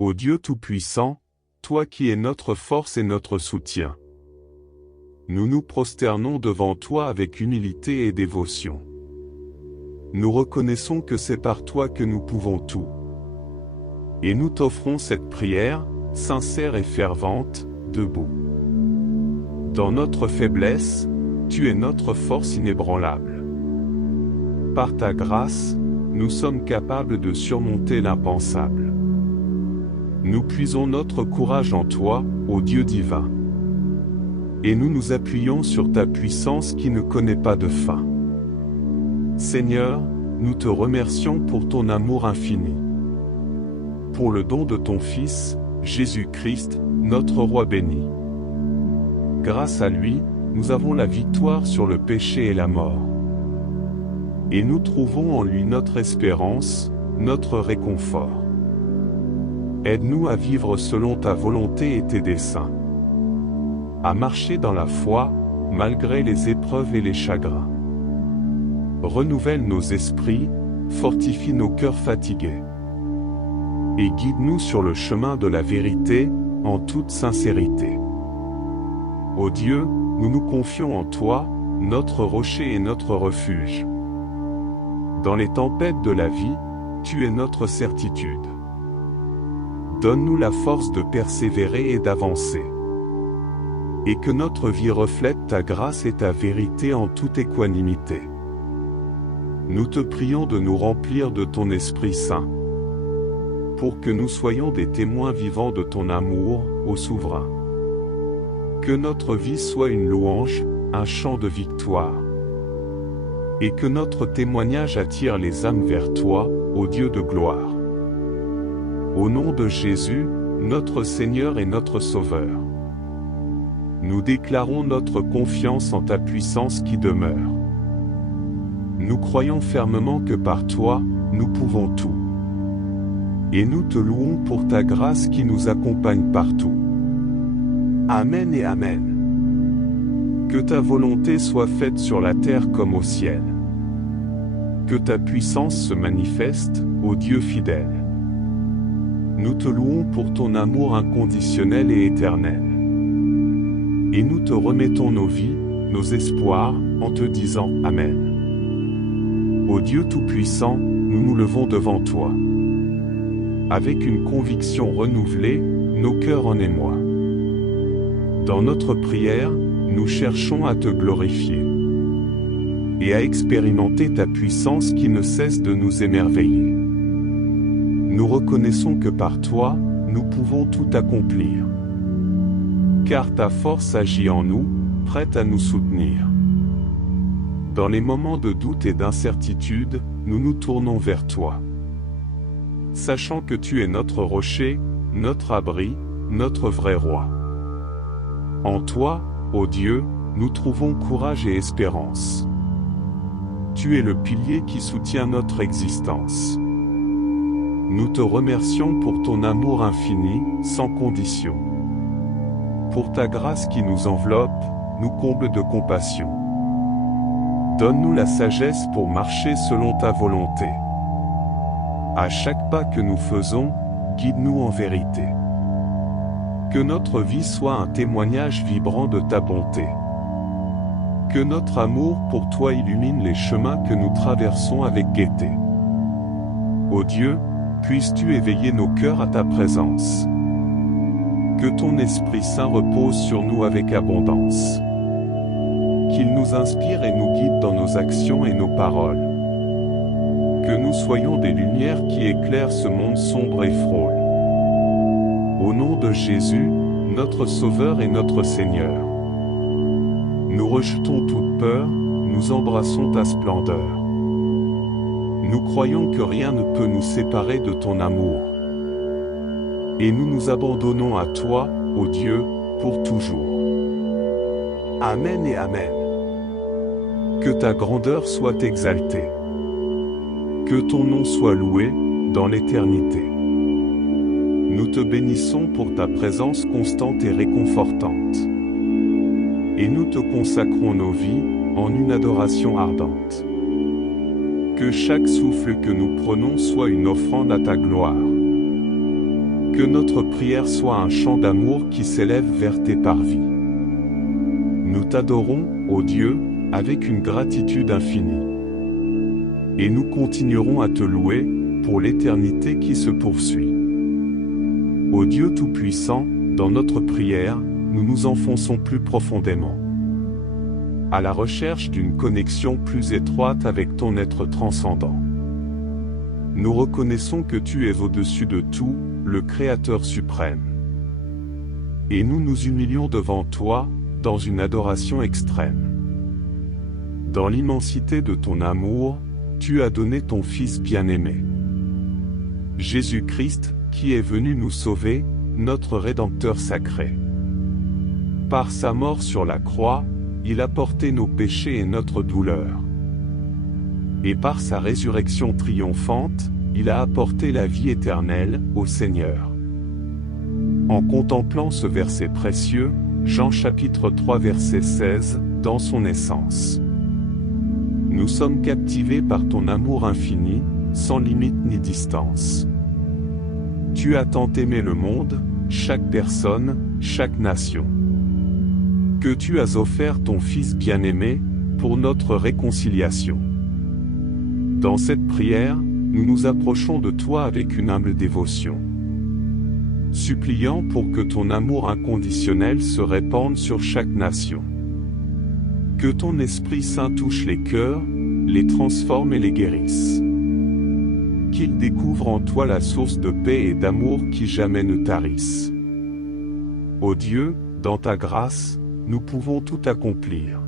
Ô Dieu Tout-Puissant, toi qui es notre force et notre soutien, nous nous prosternons devant toi avec humilité et dévotion. Nous reconnaissons que c'est par toi que nous pouvons tout. Et nous t'offrons cette prière, sincère et fervente, debout. Dans notre faiblesse, tu es notre force inébranlable. Par ta grâce, nous sommes capables de surmonter l'impensable. Nous puisons notre courage en toi, ô Dieu divin. Et nous nous appuyons sur ta puissance qui ne connaît pas de fin. Seigneur, nous te remercions pour ton amour infini. Pour le don de ton Fils, Jésus-Christ, notre Roi béni. Grâce à lui, nous avons la victoire sur le péché et la mort. Et nous trouvons en lui notre espérance, notre réconfort. Aide-nous à vivre selon ta volonté et tes desseins. À marcher dans la foi, malgré les épreuves et les chagrins. Renouvelle nos esprits, fortifie nos cœurs fatigués. Et guide-nous sur le chemin de la vérité, en toute sincérité. Ô Dieu, nous nous confions en toi, notre rocher et notre refuge. Dans les tempêtes de la vie, tu es notre certitude. Donne-nous la force de persévérer et d'avancer. Et que notre vie reflète ta grâce et ta vérité en toute équanimité. Nous te prions de nous remplir de ton Esprit Saint, pour que nous soyons des témoins vivants de ton amour, ô Souverain. Que notre vie soit une louange, un chant de victoire. Et que notre témoignage attire les âmes vers toi, ô Dieu de gloire. Au nom de Jésus, notre Seigneur et notre Sauveur. Nous déclarons notre confiance en ta puissance qui demeure. Nous croyons fermement que par toi, nous pouvons tout. Et nous te louons pour ta grâce qui nous accompagne partout. Amen et Amen. Que ta volonté soit faite sur la terre comme au ciel. Que ta puissance se manifeste, ô Dieu fidèle. Nous te louons pour ton amour inconditionnel et éternel. Et nous te remettons nos vies, nos espoirs, en te disant Amen. Ô Dieu Tout-Puissant, nous nous levons devant toi. Avec une conviction renouvelée, nos cœurs en émoi. Dans notre prière, nous cherchons à te glorifier et à expérimenter ta puissance qui ne cesse de nous émerveiller. Nous reconnaissons que par toi, nous pouvons tout accomplir. Car ta force agit en nous, prête à nous soutenir. Dans les moments de doute et d'incertitude, nous nous tournons vers toi. Sachant que tu es notre rocher, notre abri, notre vrai roi. En toi, ô Dieu, nous trouvons courage et espérance. Tu es le pilier qui soutient notre existence. Nous te remercions pour ton amour infini, sans condition. Pour ta grâce qui nous enveloppe, nous comble de compassion. Donne-nous la sagesse pour marcher selon ta volonté. À chaque pas que nous faisons, guide-nous en vérité. Que notre vie soit un témoignage vibrant de ta bonté. Que notre amour pour toi illumine les chemins que nous traversons avec gaieté. Ô Dieu, puisses-tu éveiller nos cœurs à ta présence. Que ton Esprit Saint repose sur nous avec abondance. Qu'il nous inspire et nous guide dans nos actions et nos paroles. Que nous soyons des lumières qui éclairent ce monde sombre et frôle. Au nom de Jésus, notre Sauveur et notre Seigneur. Nous rejetons toute peur, nous embrassons ta splendeur. Nous croyons que rien ne peut nous séparer de ton amour. Et nous nous abandonnons à toi, ô Dieu, pour toujours. Amen et Amen. Que ta grandeur soit exaltée. Que ton nom soit loué, dans l'éternité. Nous te bénissons pour ta présence constante et réconfortante. Et nous te consacrons nos vies, en une adoration ardente. Que chaque souffle que nous prenons soit une offrande à ta gloire. Que notre prière soit un chant d'amour qui s'élève vers tes parvis. Nous t'adorons, ô Dieu, avec une gratitude infinie. Et nous continuerons à te louer, pour l'éternité qui se poursuit. Ô Dieu Tout-Puissant, dans notre prière, nous nous enfonçons plus profondément, à la recherche d'une connexion plus étroite avec ton être transcendant. Nous reconnaissons que tu es au-dessus de tout, le Créateur suprême. Et nous nous humilions devant toi, dans une adoration extrême. Dans l'immensité de ton amour, tu as donné ton Fils bien-aimé. Jésus-Christ, qui est venu nous sauver, notre Rédempteur sacré. Par sa mort sur la croix, il a porté nos péchés et notre douleur. Et par sa résurrection triomphante, il a apporté la vie éternelle au Seigneur. En contemplant ce verset précieux, Jean chapitre 3 verset 16, dans son essence. Nous sommes captivés par ton amour infini, sans limite ni distance. Tu as tant aimé le monde, chaque personne, chaque nation, que tu as offert ton Fils bien-aimé, pour notre réconciliation. Dans cette prière, nous nous approchons de toi avec une humble dévotion, suppliant pour que ton amour inconditionnel se répande sur chaque nation. Que ton Esprit Saint touche les cœurs, les transforme et les guérisse. Qu'il découvre en toi la source de paix et d'amour qui jamais ne tarissent. Ô Dieu, dans ta grâce, nous pouvons tout accomplir.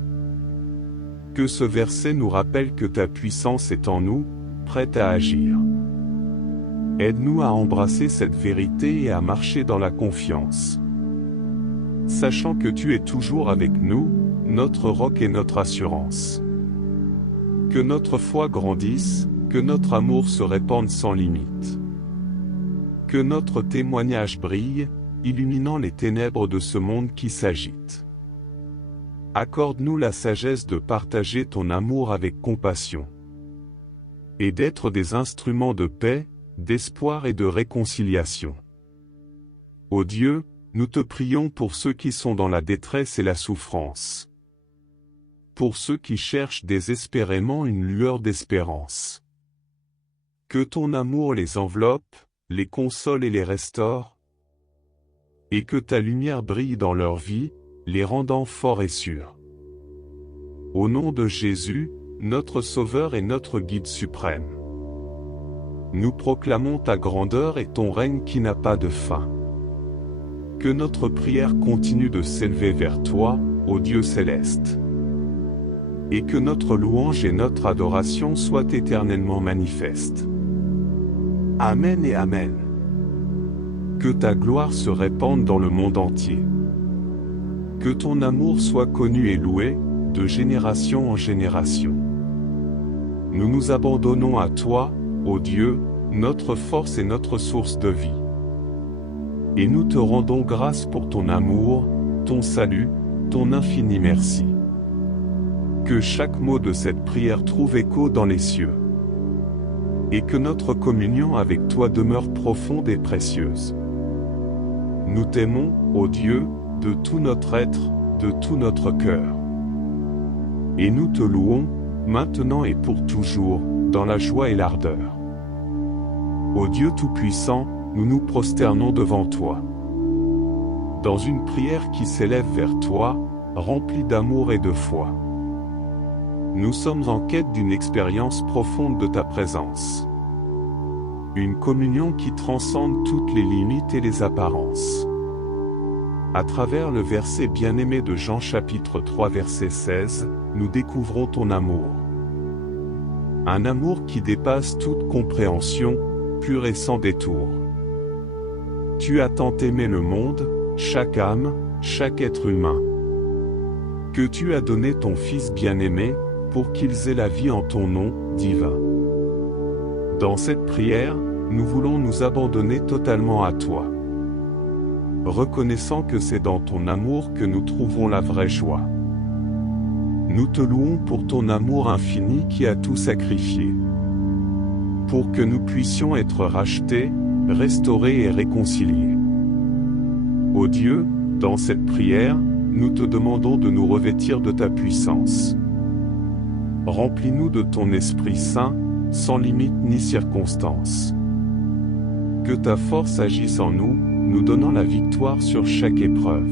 Que ce verset nous rappelle que ta puissance est en nous, prête à agir. Aide-nous à embrasser cette vérité et à marcher dans la confiance, sachant que tu es toujours avec nous, notre roc et notre assurance. Que notre foi grandisse, que notre amour se répande sans limite. Que notre témoignage brille, illuminant les ténèbres de ce monde qui s'agite. Accorde-nous la sagesse de partager ton amour avec compassion, et d'être des instruments de paix, d'espoir et de réconciliation. Ô Dieu, nous te prions pour ceux qui sont dans la détresse et la souffrance, pour ceux qui cherchent désespérément une lueur d'espérance. Que ton amour les enveloppe, les console et les restaure, et que ta lumière brille dans leur vie, les rendant forts et sûrs. Au nom de Jésus, notre Sauveur et notre Guide suprême, nous proclamons ta grandeur et ton règne qui n'a pas de fin. Que notre prière continue de s'élever vers toi, ô Dieu céleste, et que notre louange et notre adoration soient éternellement manifestes. Amen et Amen. Que ta gloire se répande dans le monde entier. Que ton amour soit connu et loué, de génération en génération. Nous nous abandonnons à toi, ô Dieu, notre force et notre source de vie. Et nous te rendons grâce pour ton amour, ton salut, ton infini merci. Que chaque mot de cette prière trouve écho dans les cieux. Et que notre communion avec toi demeure profonde et précieuse. Nous t'aimons, ô Dieu, de tout notre être, de tout notre cœur. Et nous te louons, maintenant et pour toujours, dans la joie et l'ardeur. Ô Dieu Tout-Puissant, nous nous prosternons devant toi, dans une prière qui s'élève vers toi, remplie d'amour et de foi. Nous sommes en quête d'une expérience profonde de ta présence. Une communion qui transcende toutes les limites et les apparences. À travers le verset bien-aimé de Jean chapitre 3 verset 16, nous découvrons ton amour. Un amour qui dépasse toute compréhension, pur et sans détour. Tu as tant aimé le monde, chaque âme, chaque être humain, que tu as donné ton Fils bien-aimé, pour qu'ils aient la vie en ton nom, divin. Dans cette prière, nous voulons nous abandonner totalement à toi, reconnaissant que c'est dans ton amour que nous trouvons la vraie joie. Nous te louons pour ton amour infini qui a tout sacrifié, pour que nous puissions être rachetés, restaurés et réconciliés. Ô Dieu, dans cette prière, nous te demandons de nous revêtir de ta puissance. Remplis-nous de ton Esprit Saint, sans limite ni circonstance. Que ta force agisse en nous, nous donnant la victoire sur chaque épreuve.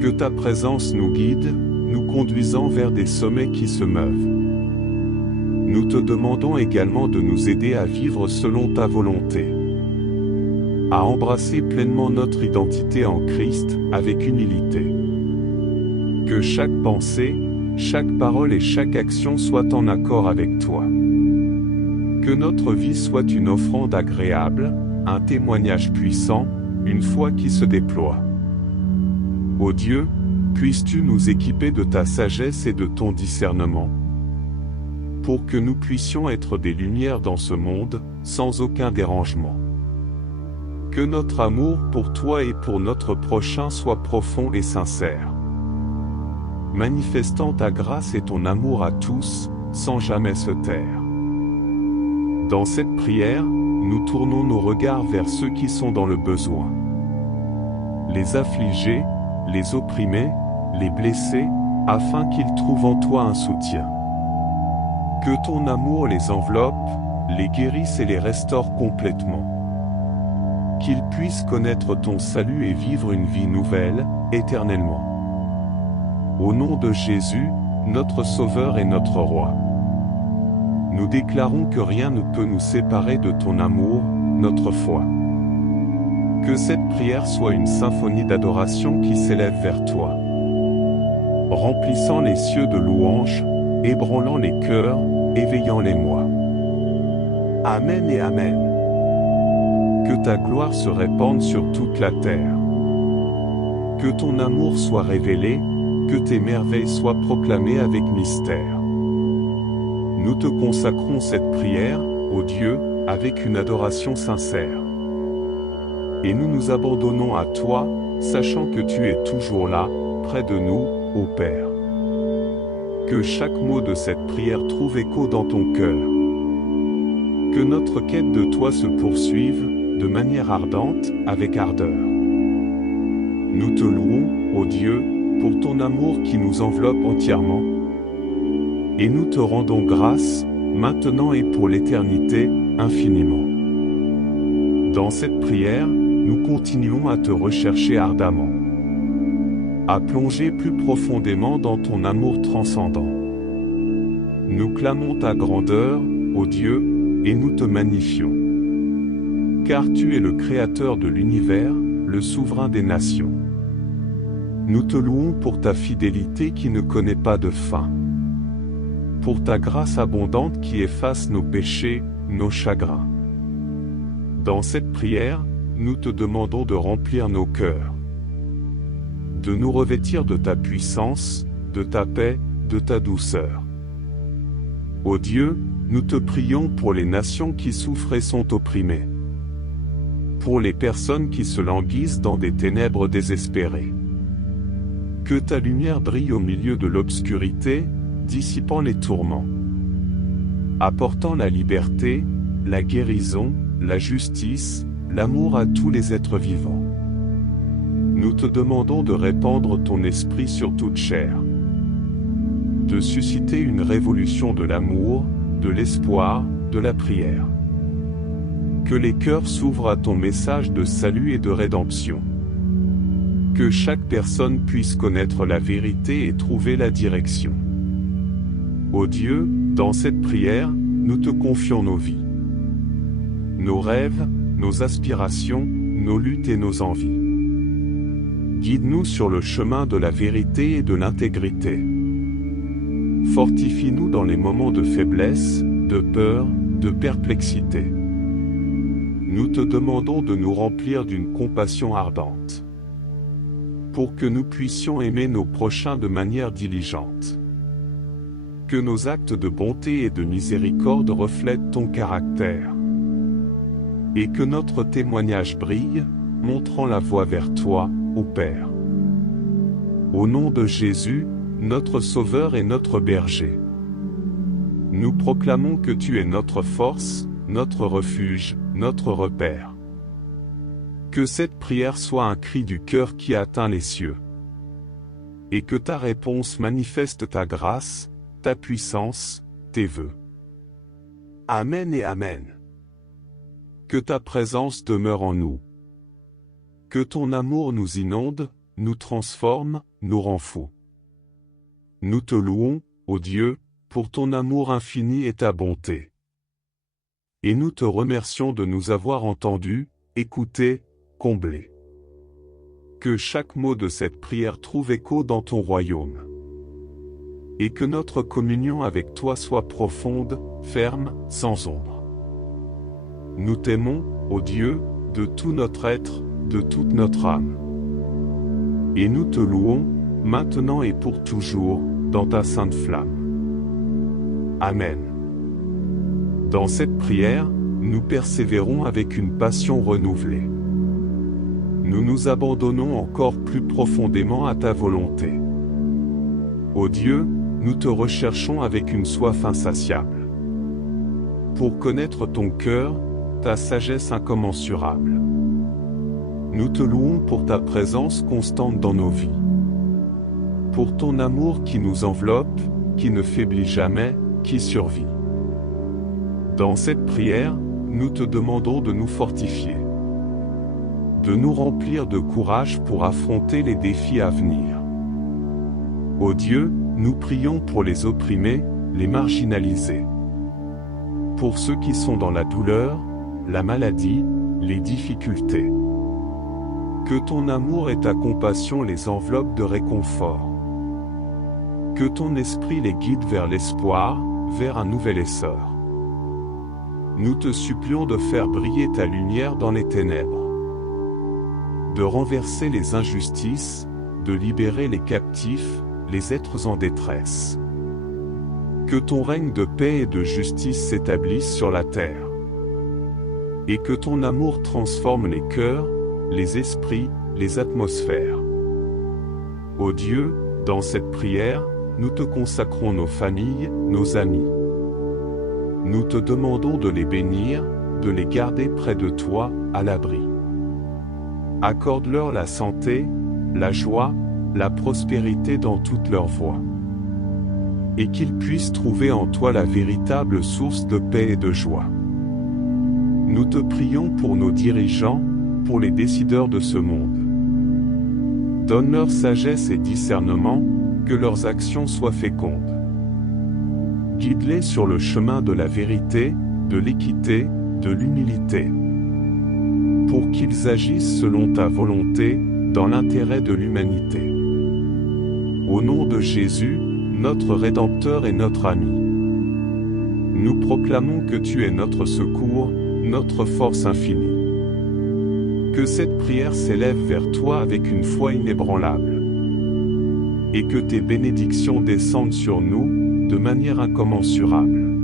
Que ta présence nous guide, nous conduisant vers des sommets qui se meuvent. Nous te demandons également de nous aider à vivre selon ta volonté, à embrasser pleinement notre identité en Christ, avec humilité. Que chaque pensée, chaque parole et chaque action soient en accord avec toi. Que notre vie soit une offrande agréable, un témoignage puissant, une foi qui se déploie. Ô Dieu, puisses-tu nous équiper de ta sagesse et de ton discernement, pour que nous puissions être des lumières dans ce monde, sans aucun dérangement. Que notre amour pour toi et pour notre prochain soit profond et sincère, manifestant ta grâce et ton amour à tous, sans jamais se taire. Dans cette prière, nous tournons nos regards vers ceux qui sont dans le besoin, les affligés, les opprimés, les blessés, afin qu'ils trouvent en toi un soutien. Que ton amour les enveloppe, les guérisse et les restaure complètement. Qu'ils puissent connaître ton salut et vivre une vie nouvelle, éternellement. Au nom de Jésus, notre Sauveur et notre Roi, nous déclarons que rien ne peut nous séparer de ton amour, notre foi. Que cette prière soit une symphonie d'adoration qui s'élève vers toi, remplissant les cieux de louanges, ébranlant les cœurs, éveillant les mois. Amen et Amen. Que ta gloire se répande sur toute la terre. Que ton amour soit révélé, que tes merveilles soient proclamées avec mystère. Nous te consacrons cette prière, ô Dieu, avec une adoration sincère. Et nous nous abandonnons à toi, sachant que tu es toujours là, près de nous, ô Père. Que chaque mot de cette prière trouve écho dans ton cœur. Que notre quête de toi se poursuive, de manière ardente, avec ardeur. Nous te louons, ô Dieu, pour ton amour qui nous enveloppe entièrement. Et nous te rendons grâce, maintenant et pour l'éternité, infiniment. Dans cette prière, nous continuons à te rechercher ardemment, à plonger plus profondément dans ton amour transcendant. Nous clamons ta grandeur, ô Dieu, et nous te magnifions. Car tu es le Créateur de l'univers, le souverain des nations. Nous te louons pour ta fidélité qui ne connaît pas de fin, pour ta grâce abondante qui efface nos péchés, nos chagrins. Dans cette prière, nous te demandons de remplir nos cœurs, de nous revêtir de ta puissance, de ta paix, de ta douceur. Ô Dieu, nous te prions pour les nations qui souffrent et sont opprimées, pour les personnes qui se languissent dans des ténèbres désespérées. Que ta lumière brille au milieu de l'obscurité, dissipant les tourments, apportant la liberté, la guérison, la justice, l'amour à tous les êtres vivants. Nous te demandons de répandre ton esprit sur toute chair, de susciter une révolution de l'amour, de l'espoir, de la prière. Que les cœurs s'ouvrent à ton message de salut et de rédemption. Que chaque personne puisse connaître la vérité et trouver la direction. Ô Dieu, dans cette prière, nous te confions nos vies, nos rêves, nos aspirations, nos luttes et nos envies. Guide-nous sur le chemin de la vérité et de l'intégrité. Fortifie-nous dans les moments de faiblesse, de peur, de perplexité. Nous te demandons de nous remplir d'une compassion ardente, pour que nous puissions aimer nos prochains de manière diligente. Que nos actes de bonté et de miséricorde reflètent ton caractère, et que notre témoignage brille, montrant la voie vers toi, ô Père. Au nom de Jésus, notre Sauveur et notre Berger, nous proclamons que tu es notre force, notre refuge, notre repère. Que cette prière soit un cri du cœur qui atteint les cieux. Et que ta réponse manifeste ta grâce, ta puissance, tes vœux. Amen et Amen. Que ta présence demeure en nous. Que ton amour nous inonde, nous transforme, nous rend fous. Nous te louons, ô Dieu, pour ton amour infini et ta bonté. Et nous te remercions de nous avoir entendus, écoutés, comblés. Que chaque mot de cette prière trouve écho dans ton royaume. Et que notre communion avec toi soit profonde, ferme, sans ombre. Nous t'aimons, ô Dieu, de tout notre être, de toute notre âme. Et nous te louons, maintenant et pour toujours, dans ta sainte flamme. Amen. Dans cette prière, nous persévérons avec une passion renouvelée. Nous nous abandonnons encore plus profondément à ta volonté. Ô Dieu, nous te recherchons avec une soif insatiable. Pour connaître ton cœur, ta sagesse incommensurable. Nous te louons pour ta présence constante dans nos vies. Pour ton amour qui nous enveloppe, qui ne faiblit jamais, qui survit. Dans cette prière, nous te demandons de nous fortifier. De nous remplir de courage pour affronter les défis à venir. Ô Dieu, nous prions pour les opprimés, les marginalisés. Pour ceux qui sont dans la douleur, la maladie, les difficultés. Que ton amour et ta compassion les enveloppent de réconfort. Que ton esprit les guide vers l'espoir, vers un nouvel essor. Nous te supplions de faire briller ta lumière dans les ténèbres. De renverser les injustices, de libérer les captifs, les êtres en détresse. Que ton règne de paix et de justice s'établisse sur la terre. Et que ton amour transforme les cœurs, les esprits, les atmosphères. Ô Dieu, dans cette prière, nous te consacrons nos familles, nos amis. Nous te demandons de les bénir, de les garder près de toi, à l'abri. Accorde-leur la santé, la joie, la prospérité dans toutes leurs voies. Et qu'ils puissent trouver en toi la véritable source de paix et de joie. Nous te prions pour nos dirigeants, pour les décideurs de ce monde. Donne-leur sagesse et discernement, que leurs actions soient fécondes. Guide-les sur le chemin de la vérité, de l'équité, de l'humilité. Pour qu'ils agissent selon ta volonté, dans l'intérêt de l'humanité. Au nom de Jésus, notre Rédempteur et notre ami. Nous proclamons que tu es notre secours, notre force infinie. Que cette prière s'élève vers toi avec une foi inébranlable. Et que tes bénédictions descendent sur nous, de manière incommensurable.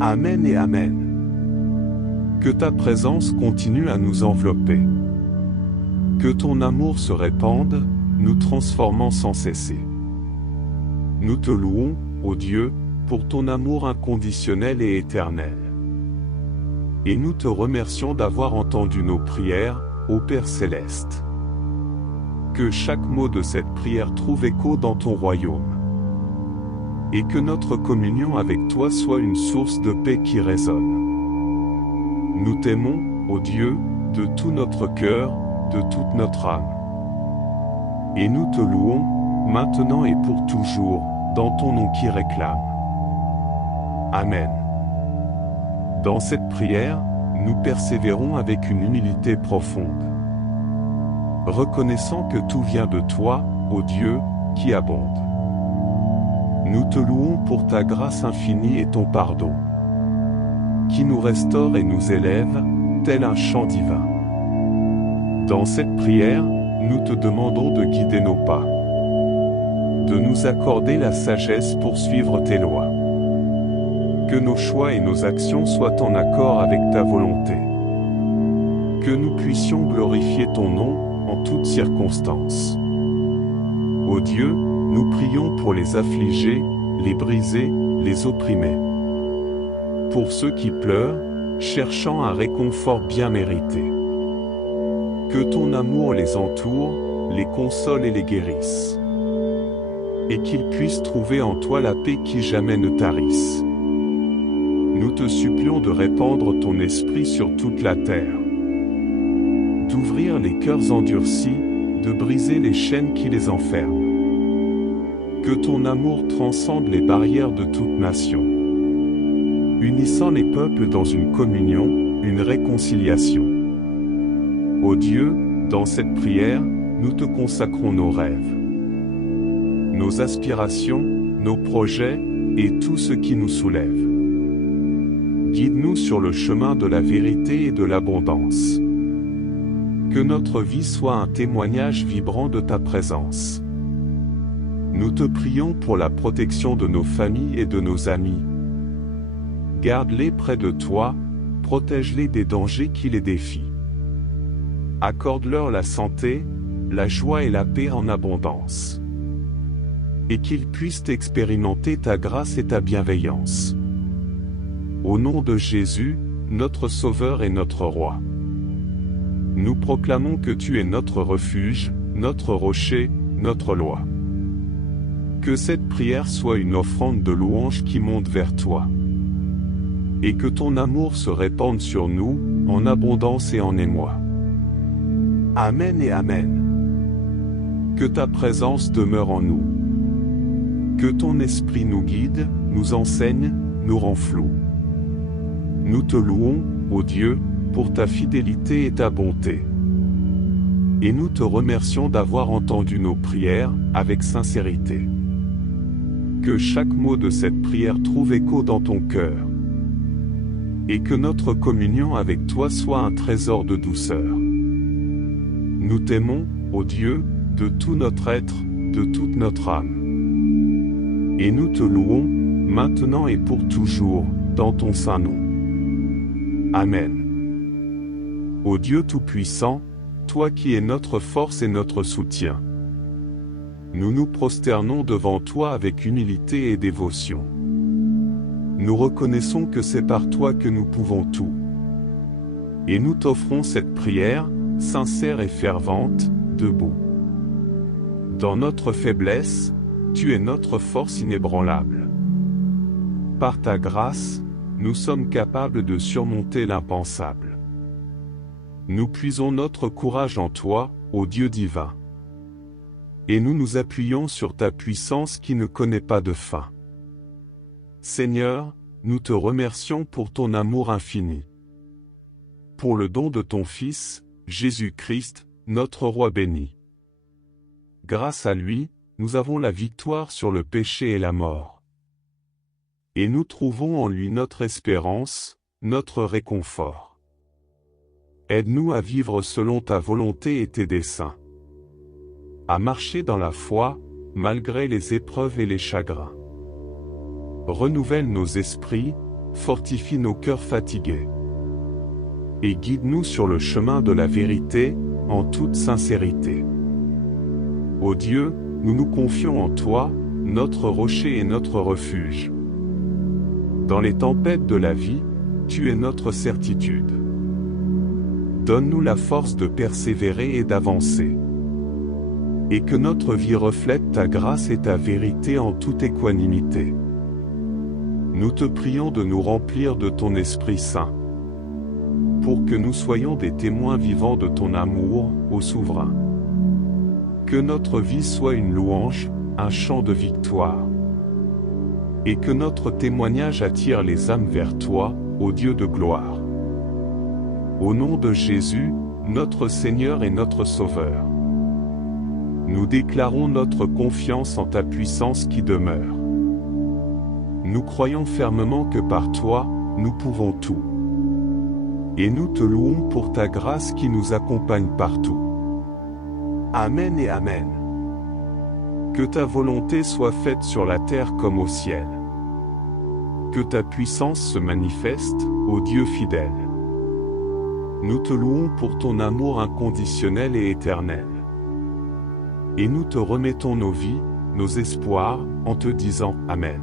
Amen et Amen. Que ta présence continue à nous envelopper. Que ton amour se répande, nous transformant sans cesser. Nous te louons, ô Dieu, pour ton amour inconditionnel et éternel. Et nous te remercions d'avoir entendu nos prières, ô Père céleste. Que chaque mot de cette prière trouve écho dans ton royaume. Et que notre communion avec toi soit une source de paix qui résonne. Nous t'aimons, ô Dieu, de tout notre cœur, de toute notre âme. Et nous te louons, maintenant et pour toujours, dans ton nom qui réclame. Amen. Dans cette prière, nous persévérons avec une humilité profonde. Reconnaissant que tout vient de toi, ô Dieu, qui abonde. Nous te louons pour ta grâce infinie et ton pardon, qui nous restaure et nous élève, tel un chant divin. Dans cette prière, nous te demandons de guider nos pas, de nous accorder la sagesse pour suivre tes lois. Que nos choix et nos actions soient en accord avec ta volonté. Que nous puissions glorifier ton nom en toutes circonstances. Ô Dieu, nous prions pour les affligés, les brisés, les opprimés. Pour ceux qui pleurent, cherchant un réconfort bien mérité. Que ton amour les entoure, les console et les guérisse. Et qu'ils puissent trouver en toi la paix qui jamais ne tarisse. Nous te supplions de répandre ton esprit sur toute la terre, d'ouvrir les cœurs endurcis, de briser les chaînes qui les enferment. Que ton amour transcende les barrières de toute nation, unissant les peuples dans une communion, une réconciliation. Ô Dieu, dans cette prière, nous te consacrons nos rêves, nos aspirations, nos projets, et tout ce qui nous soulève. Guide-nous sur le chemin de la vérité et de l'abondance. Que notre vie soit un témoignage vibrant de ta présence. Nous te prions pour la protection de nos familles et de nos amis. Garde-les près de toi, protège-les des dangers qui les défient. Accorde-leur la santé, la joie et la paix en abondance. Et qu'ils puissent expérimenter ta grâce et ta bienveillance. Au nom de Jésus, notre Sauveur et notre Roi. Nous proclamons que tu es notre refuge, notre rocher, notre loi. Que cette prière soit une offrande de louange qui monte vers toi. Et que ton amour se répande sur nous, en abondance et en émoi. Amen et Amen. Que ta présence demeure en nous. Que ton esprit nous guide, nous enseigne, nous rend flou. Nous te louons, ô Dieu, pour ta fidélité et ta bonté. Et nous te remercions d'avoir entendu nos prières, avec sincérité. Que chaque mot de cette prière trouve écho dans ton cœur. Et que notre communion avec toi soit un trésor de douceur. Nous t'aimons, ô Dieu, de tout notre être, de toute notre âme. Et nous te louons, maintenant et pour toujours, dans ton saint nom. Amen. Ô Dieu Tout-Puissant, toi qui es notre force et notre soutien, nous nous prosternons devant toi avec humilité et dévotion. Nous reconnaissons que c'est par toi que nous pouvons tout. Et nous t'offrons cette prière, sincère et fervente, debout. Dans notre faiblesse, tu es notre force inébranlable. Par ta grâce, nous sommes capables de surmonter l'impensable. Nous puisons notre courage en toi, ô Dieu divin. Et nous nous appuyons sur ta puissance qui ne connaît pas de fin. Seigneur, nous te remercions pour ton amour infini. Pour le don de ton Fils, Jésus-Christ, notre Roi béni. Grâce à lui, nous avons la victoire sur le péché et la mort. Et nous trouvons en lui notre espérance, notre réconfort. Aide-nous à vivre selon ta volonté et tes desseins. À marcher dans la foi, malgré les épreuves et les chagrins. Renouvelle nos esprits, fortifie nos cœurs fatigués. Et guide-nous sur le chemin de la vérité, en toute sincérité. Ô Dieu, nous nous confions en toi, notre rocher et notre refuge. Dans les tempêtes de la vie, tu es notre certitude. Donne-nous la force de persévérer et d'avancer. Et que notre vie reflète ta grâce et ta vérité en toute équanimité. Nous te prions de nous remplir de ton Esprit Saint, pour que nous soyons des témoins vivants de ton amour, ô Souverain. Que notre vie soit une louange, un chant de victoire. Et que notre témoignage attire les âmes vers toi, ô Dieu de gloire. Au nom de Jésus, notre Seigneur et notre Sauveur. Nous déclarons notre confiance en ta puissance qui demeure. Nous croyons fermement que par toi, nous pouvons tout. Et nous te louons pour ta grâce qui nous accompagne partout. Amen et Amen. Que ta volonté soit faite sur la terre comme au ciel. Que ta puissance se manifeste, ô Dieu fidèle. Nous te louons pour ton amour inconditionnel et éternel. Et nous te remettons nos vies, nos espoirs, en te disant Amen.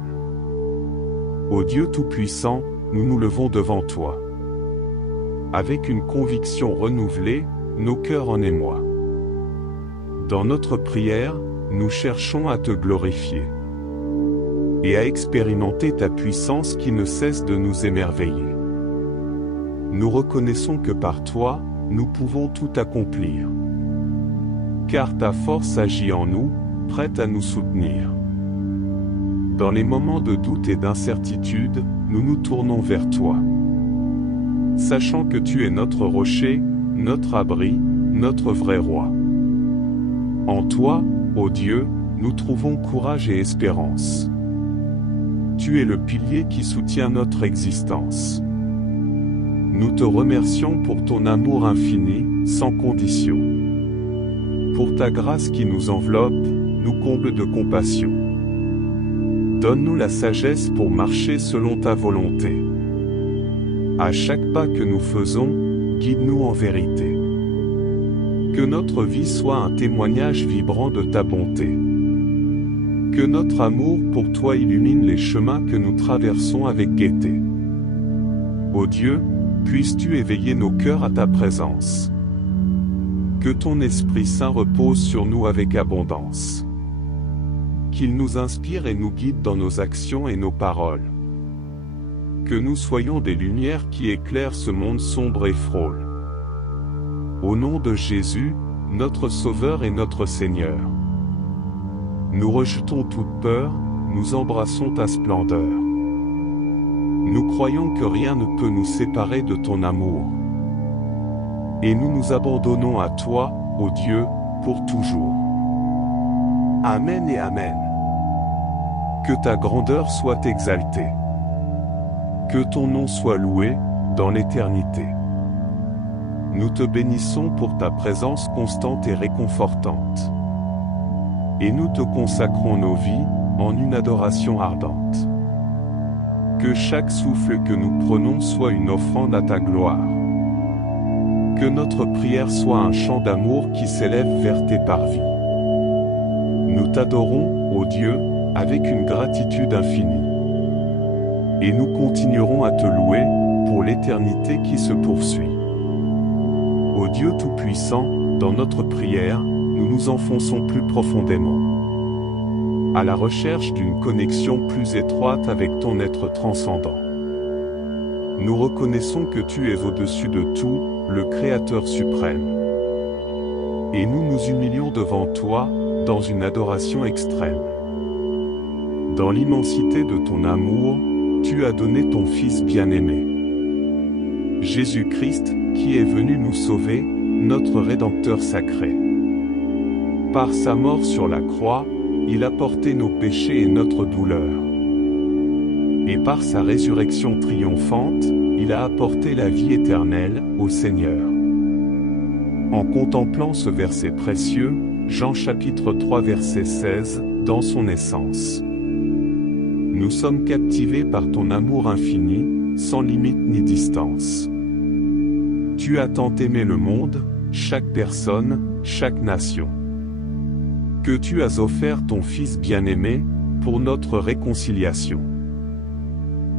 Ô Dieu Tout-Puissant, nous nous levons devant toi. avec une conviction renouvelée, nos cœurs en émoi. Dans notre prière, nous cherchons à te glorifier et à expérimenter ta puissance qui ne cesse de nous émerveiller. Nous reconnaissons que par toi, nous pouvons tout accomplir. Car ta force agit en nous, prête à nous soutenir. Dans les moments de doute et d'incertitude, nous nous tournons vers toi. Sachant que tu es notre rocher, notre abri, notre vrai roi. En toi, ô Dieu, nous trouvons courage et espérance. Tu es le pilier qui soutient notre existence. Nous te remercions pour ton amour infini, sans condition. Pour ta grâce qui nous enveloppe, nous comble de compassion. Donne-nous la sagesse pour marcher selon ta volonté. À chaque pas que nous faisons, guide-nous en vérité. Que notre vie soit un témoignage vibrant de ta bonté. Que notre amour pour toi illumine les chemins que nous traversons avec gaieté. Ô Dieu, puisses-tu éveiller nos cœurs à ta présence. Que ton Esprit Saint repose sur nous avec abondance. Qu'il nous inspire et nous guide dans nos actions et nos paroles. Que nous soyons des lumières qui éclairent ce monde sombre et frôle. Au nom de Jésus, notre Sauveur et notre Seigneur. Nous rejetons toute peur, nous embrassons ta splendeur. Nous croyons que rien ne peut nous séparer de ton amour. Et nous nous abandonnons à toi, ô Dieu, pour toujours. Amen et Amen. Que ta grandeur soit exaltée. Que ton nom soit loué, dans l'éternité. Nous te bénissons pour ta présence constante et réconfortante. Et nous te consacrons nos vies, en une adoration ardente. Que chaque souffle que nous prenons soit une offrande à ta gloire. Que notre prière soit un chant d'amour qui s'élève vers tes parvis. Nous t'adorons, ô Dieu, avec une gratitude infinie. Et nous continuerons à te louer, pour l'éternité qui se poursuit. Ô Dieu Tout-Puissant, dans notre prière, nous nous enfonçons plus profondément, à la recherche d'une connexion plus étroite avec ton être transcendant. Nous reconnaissons que tu es au-dessus de tout, le Créateur suprême. Et nous nous humilions devant toi, dans une adoration extrême. Dans l'immensité de ton amour, tu as donné ton Fils bien-aimé. Jésus-Christ, qui est venu nous sauver, notre Rédempteur sacré. Par sa mort sur la croix, il a porté nos péchés et notre douleur. Et par sa résurrection triomphante, il a apporté la vie éternelle au Seigneur. En contemplant ce verset précieux, Jean chapitre 3 verset 16, dans son essence. Nous sommes captivés par ton amour infini, sans limite ni distance. Tu as tant aimé le monde, chaque personne, chaque nation, que tu as offert ton Fils bien-aimé, pour notre réconciliation.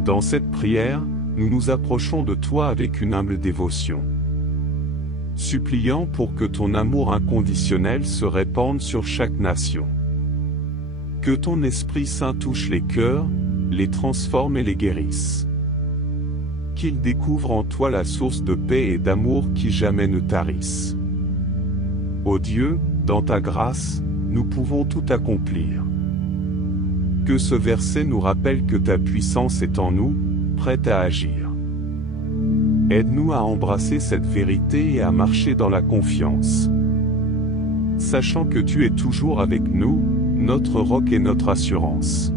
Dans cette prière, nous nous approchons de toi avec une humble dévotion, suppliant pour que ton amour inconditionnel se répande sur chaque nation. Que ton Esprit Saint touche les cœurs, les transforme et les guérisse. Qu'il découvre en toi la source de paix et d'amour qui jamais ne tarisse. Ô Dieu, dans ta grâce, nous pouvons tout accomplir. Que ce verset nous rappelle que ta puissance est en nous, prête à agir. Aide-nous à embrasser cette vérité et à marcher dans la confiance, sachant que tu es toujours avec nous, notre roc et notre assurance.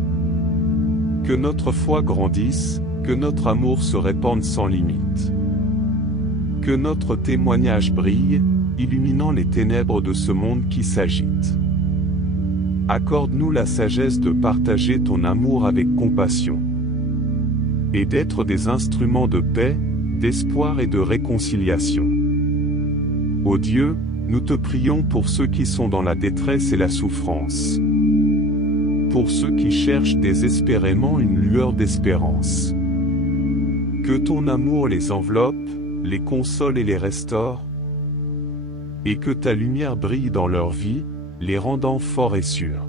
Que notre foi grandisse, que notre amour se répande sans limite. Que notre témoignage brille, illuminant les ténèbres de ce monde qui s'agite. Accorde-nous la sagesse de partager ton amour avec compassion, et d'être des instruments de paix, d'espoir et de réconciliation. Ô Dieu, nous te prions pour ceux qui sont dans la détresse et la souffrance, pour ceux qui cherchent désespérément une lueur d'espérance. Que ton amour les enveloppe, les console et les restaure, et que ta lumière brille dans leur vie, les rendant forts et sûrs.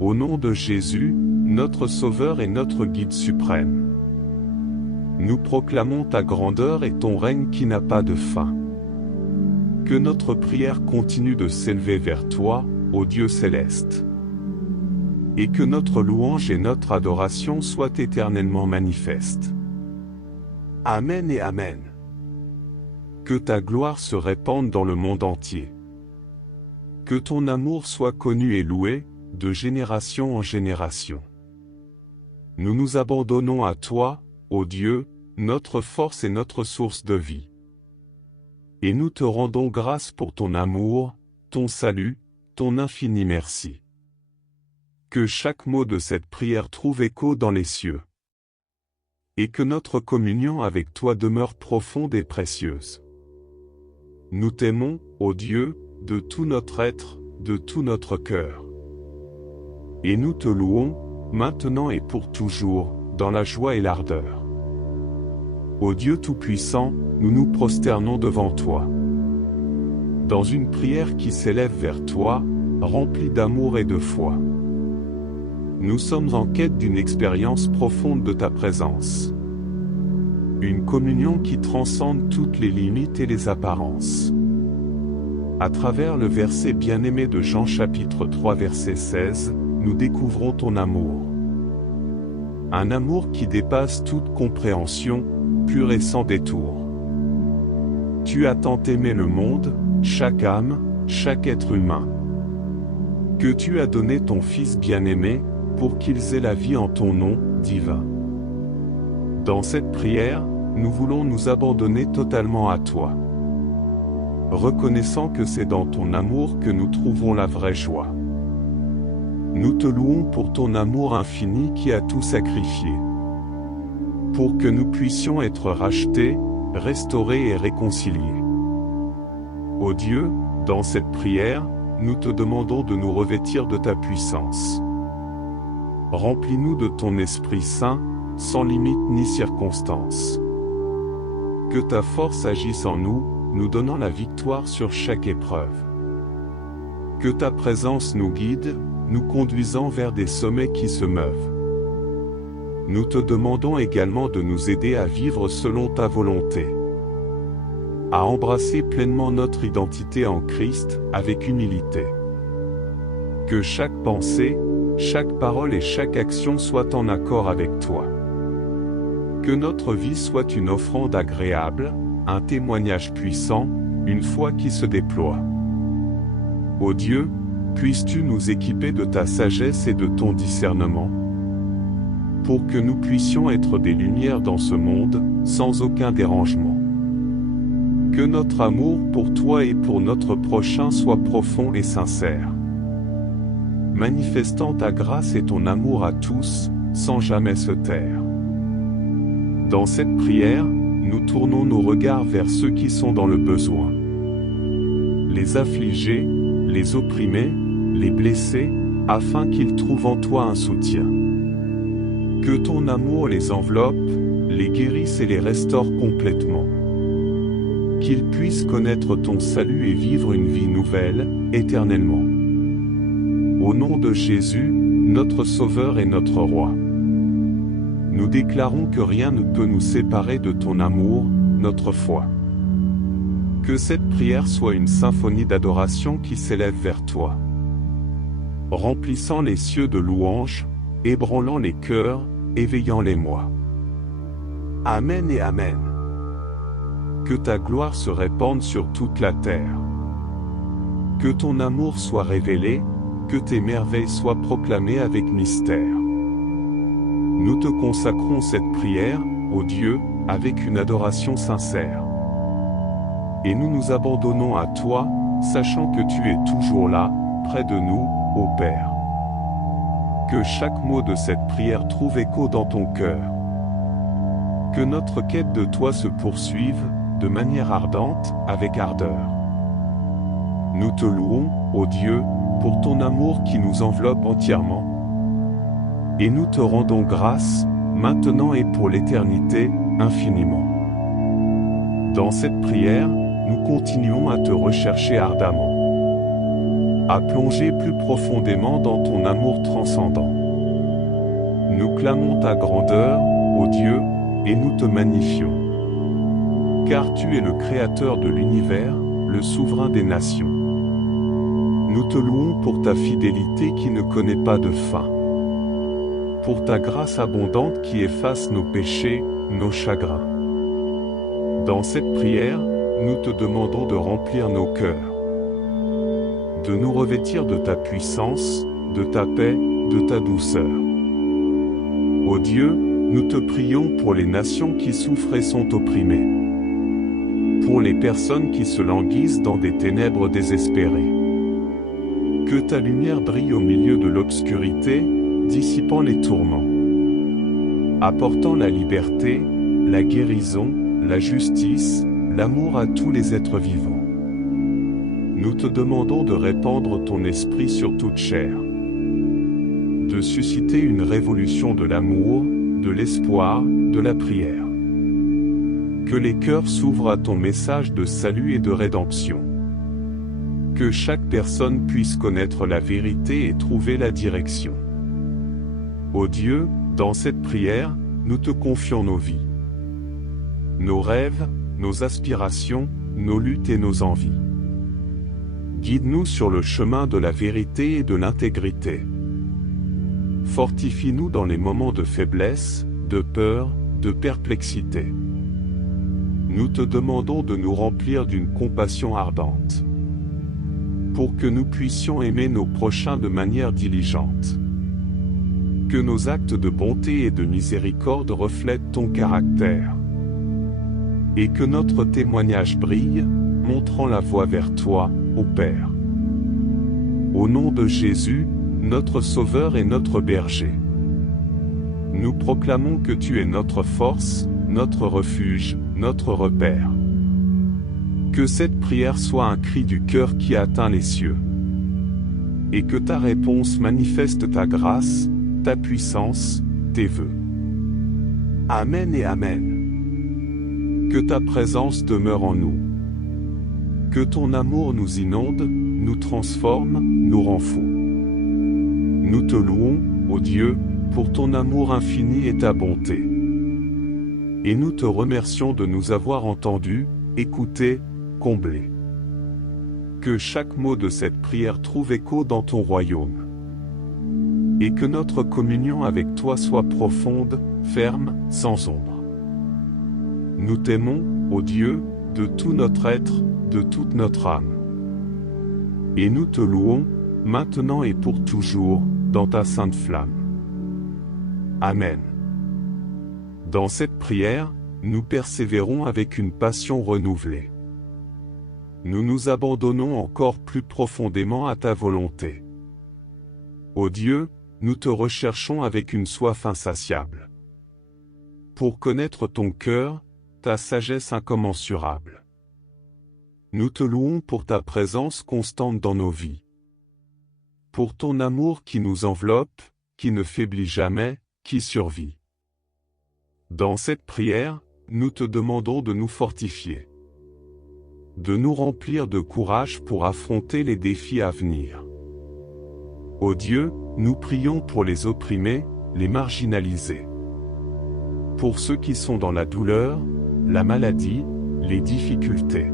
Au nom de Jésus, notre Sauveur et notre Guide suprême, nous proclamons ta grandeur et ton règne qui n'a pas de fin. Que notre prière continue de s'élever vers toi, ô Dieu céleste, et que notre louange et notre adoration soient éternellement manifestes. Amen et Amen. Que ta gloire se répande dans le monde entier. Que ton amour soit connu et loué, de génération en génération. Nous nous abandonnons à toi, ô Dieu, notre force et notre source de vie. Et nous te rendons grâce pour ton amour, ton salut, ton infini merci. Que chaque mot de cette prière trouve écho dans les cieux. Et que notre communion avec toi demeure profonde et précieuse. Nous t'aimons, ô Dieu, de tout notre être, de tout notre cœur. Et nous te louons, maintenant et pour toujours, dans la joie et l'ardeur. Ô Dieu Tout-Puissant, nous nous prosternons devant toi. Dans une prière qui s'élève vers toi, remplie d'amour et de foi. Nous sommes en quête d'une expérience profonde de ta présence. Une communion qui transcende toutes les limites et les apparences. À travers le verset bien-aimé de Jean chapitre 3 verset 16, nous découvrons ton amour. Un amour qui dépasse toute compréhension, pur et sans détour. Tu as tant aimé le monde, chaque âme, chaque être humain, que tu as donné ton Fils bien-aimé, pour qu'ils aient la vie en ton nom, divin. Dans cette prière, nous voulons nous abandonner totalement à toi. Reconnaissant que c'est dans ton amour que nous trouvons la vraie joie. Nous te louons pour ton amour infini qui a tout sacrifié. Pour que nous puissions être rachetés, restaurés et réconciliés. Ô Dieu, dans cette prière, nous te demandons de nous revêtir de ta puissance. Remplis-nous de ton Esprit Saint, sans limite ni circonstance. Que ta force agisse en nous, nous donnant la victoire sur chaque épreuve. Que ta présence nous guide, nous conduisant vers des sommets qui se meuvent. Nous te demandons également de nous aider à vivre selon ta volonté. À embrasser pleinement notre identité en Christ, avec humilité. Que chaque pensée, chaque parole et chaque action soient en accord avec toi. Que notre vie soit une offrande agréable, un témoignage puissant, une foi qui se déploie. Ô Dieu, puisses-tu nous équiper de ta sagesse et de ton discernement, pour que nous puissions être des lumières dans ce monde, sans aucun dérangement. Que notre amour pour toi et pour notre prochain soit profond et sincère. Manifestant ta grâce et ton amour à tous, sans jamais se taire. Dans cette prière, nous tournons nos regards vers ceux qui sont dans le besoin. Les affligés, les opprimés, les blessés, afin qu'ils trouvent en toi un soutien. Que ton amour les enveloppe, les guérisse et les restaure complètement. Qu'ils puissent connaître ton salut et vivre une vie nouvelle, éternellement. Au nom de Jésus, notre Sauveur et notre Roi. Nous déclarons que rien ne peut nous séparer de ton amour, notre foi. Que cette prière soit une symphonie d'adoration qui s'élève vers toi. Remplissant les cieux de louanges, ébranlant les cœurs, éveillant les mois. Amen et Amen. Que ta gloire se répande sur toute la terre. Que ton amour soit révélé, que tes merveilles soient proclamées avec mystère. Nous te consacrons cette prière, ô Dieu, avec une adoration sincère. Et nous nous abandonnons à toi, sachant que tu es toujours là, près de nous, ô Père. Que chaque mot de cette prière trouve écho dans ton cœur. Que notre quête de toi se poursuive, de manière ardente, avec ardeur. Nous te louons, ô Dieu, pour ton amour qui nous enveloppe entièrement. Et nous te rendons grâce, maintenant et pour l'éternité, infiniment. Dans cette prière, nous continuons à te rechercher ardemment, à plonger plus profondément dans ton amour transcendant. Nous clamons ta grandeur, ô Dieu, et nous te magnifions. Car tu es le Créateur de l'univers, le souverain des nations. Nous te louons pour ta fidélité qui ne connaît pas de fin, pour ta grâce abondante qui efface nos péchés, nos chagrins. Dans cette prière, nous te demandons de remplir nos cœurs, de nous revêtir de ta puissance, de ta paix, de ta douceur. Ô Dieu, nous te prions pour les nations qui souffrent et sont opprimées, pour les personnes qui se languissent dans des ténèbres désespérées. Que ta lumière brille au milieu de l'obscurité, dissipant les tourments, apportant la liberté, la guérison, la justice, l'amour à tous les êtres vivants. Nous te demandons de répandre ton esprit sur toute chair, de susciter une révolution de l'amour, de l'espoir, de la prière. Que les cœurs s'ouvrent à ton message de salut et de rédemption. Que chaque personne puisse connaître la vérité et trouver la direction. Ô Dieu, dans cette prière, nous te confions nos vies, nos rêves, nos aspirations, nos luttes et nos envies. Guide-nous sur le chemin de la vérité et de l'intégrité. Fortifie-nous dans les moments de faiblesse, de peur, de perplexité. Nous te demandons de nous remplir d'une compassion ardente, pour que nous puissions aimer nos prochains de manière diligente. Que nos actes de bonté et de miséricorde reflètent ton caractère, et que notre témoignage brille, montrant la voie vers toi, ô Père. Au nom de Jésus, notre Sauveur et notre Berger, nous proclamons que tu es notre force, notre refuge, notre repère. Que cette prière soit un cri du cœur qui atteint les cieux, et que ta réponse manifeste ta grâce, ta puissance, tes vœux. Amen et Amen. Que ta présence demeure en nous. Que ton amour nous inonde, nous transforme, nous rend fous. Nous te louons, ô Dieu, pour ton amour infini et ta bonté. Et nous te remercions de nous avoir entendus, écoutés, comblés. Que chaque mot de cette prière trouve écho dans ton royaume. Et que notre communion avec toi soit profonde, ferme, sans ombre. Nous t'aimons, ô Dieu, de tout notre être, de toute notre âme. Et nous te louons, maintenant et pour toujours, dans ta sainte flamme. Amen. Dans cette prière, nous persévérons avec une passion renouvelée. Nous nous abandonnons encore plus profondément à ta volonté. Ô Dieu, nous te recherchons avec une soif insatiable, pour connaître ton cœur, ta sagesse incommensurable. Nous te louons pour ta présence constante dans nos vies, pour ton amour qui nous enveloppe, qui ne faiblit jamais, qui survit. Dans cette prière, nous te demandons de nous fortifier, de nous remplir de courage pour affronter les défis à venir. Ô Dieu, nous prions pour les opprimés, les marginalisés, pour ceux qui sont dans la douleur, la maladie, les difficultés.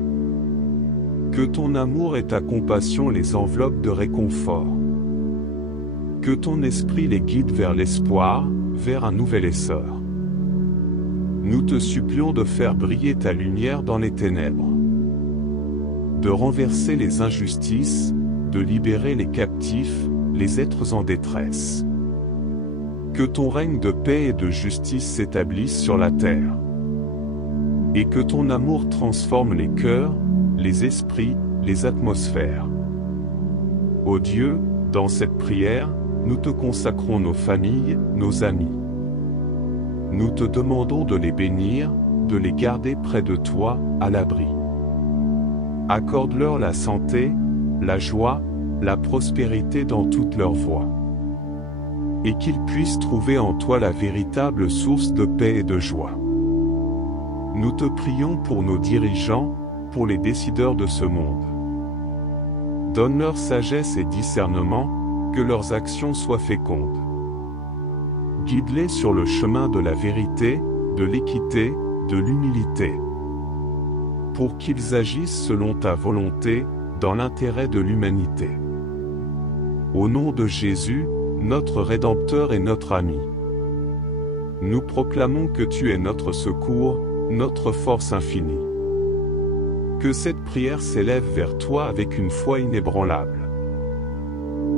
Que ton amour et ta compassion les enveloppent de réconfort. Que ton esprit les guide vers l'espoir, vers un nouvel essor. Nous te supplions de faire briller ta lumière dans les ténèbres, de renverser les injustices, de libérer les captifs, les êtres en détresse. Que ton règne de paix et de justice s'établisse sur la terre, et que ton amour transforme les cœurs, les esprits, les atmosphères. Ô Dieu, dans cette prière, nous te consacrons nos familles, nos amis. Nous te demandons de les bénir, de les garder près de toi, à l'abri. Accorde-leur la santé, la joie, la prospérité dans toutes leurs voies, et qu'ils puissent trouver en toi la véritable source de paix et de joie. Nous te prions pour nos dirigeants, pour les décideurs de ce monde. Donne-leur sagesse et discernement, que leurs actions soient fécondes. Guide-les sur le chemin de la vérité, de l'équité, de l'humilité. Pour qu'ils agissent selon ta volonté, dans l'intérêt de l'humanité. Au nom de Jésus, notre Rédempteur et notre ami. Nous proclamons que tu es notre secours, notre force infinie. Que cette prière s'élève vers toi avec une foi inébranlable.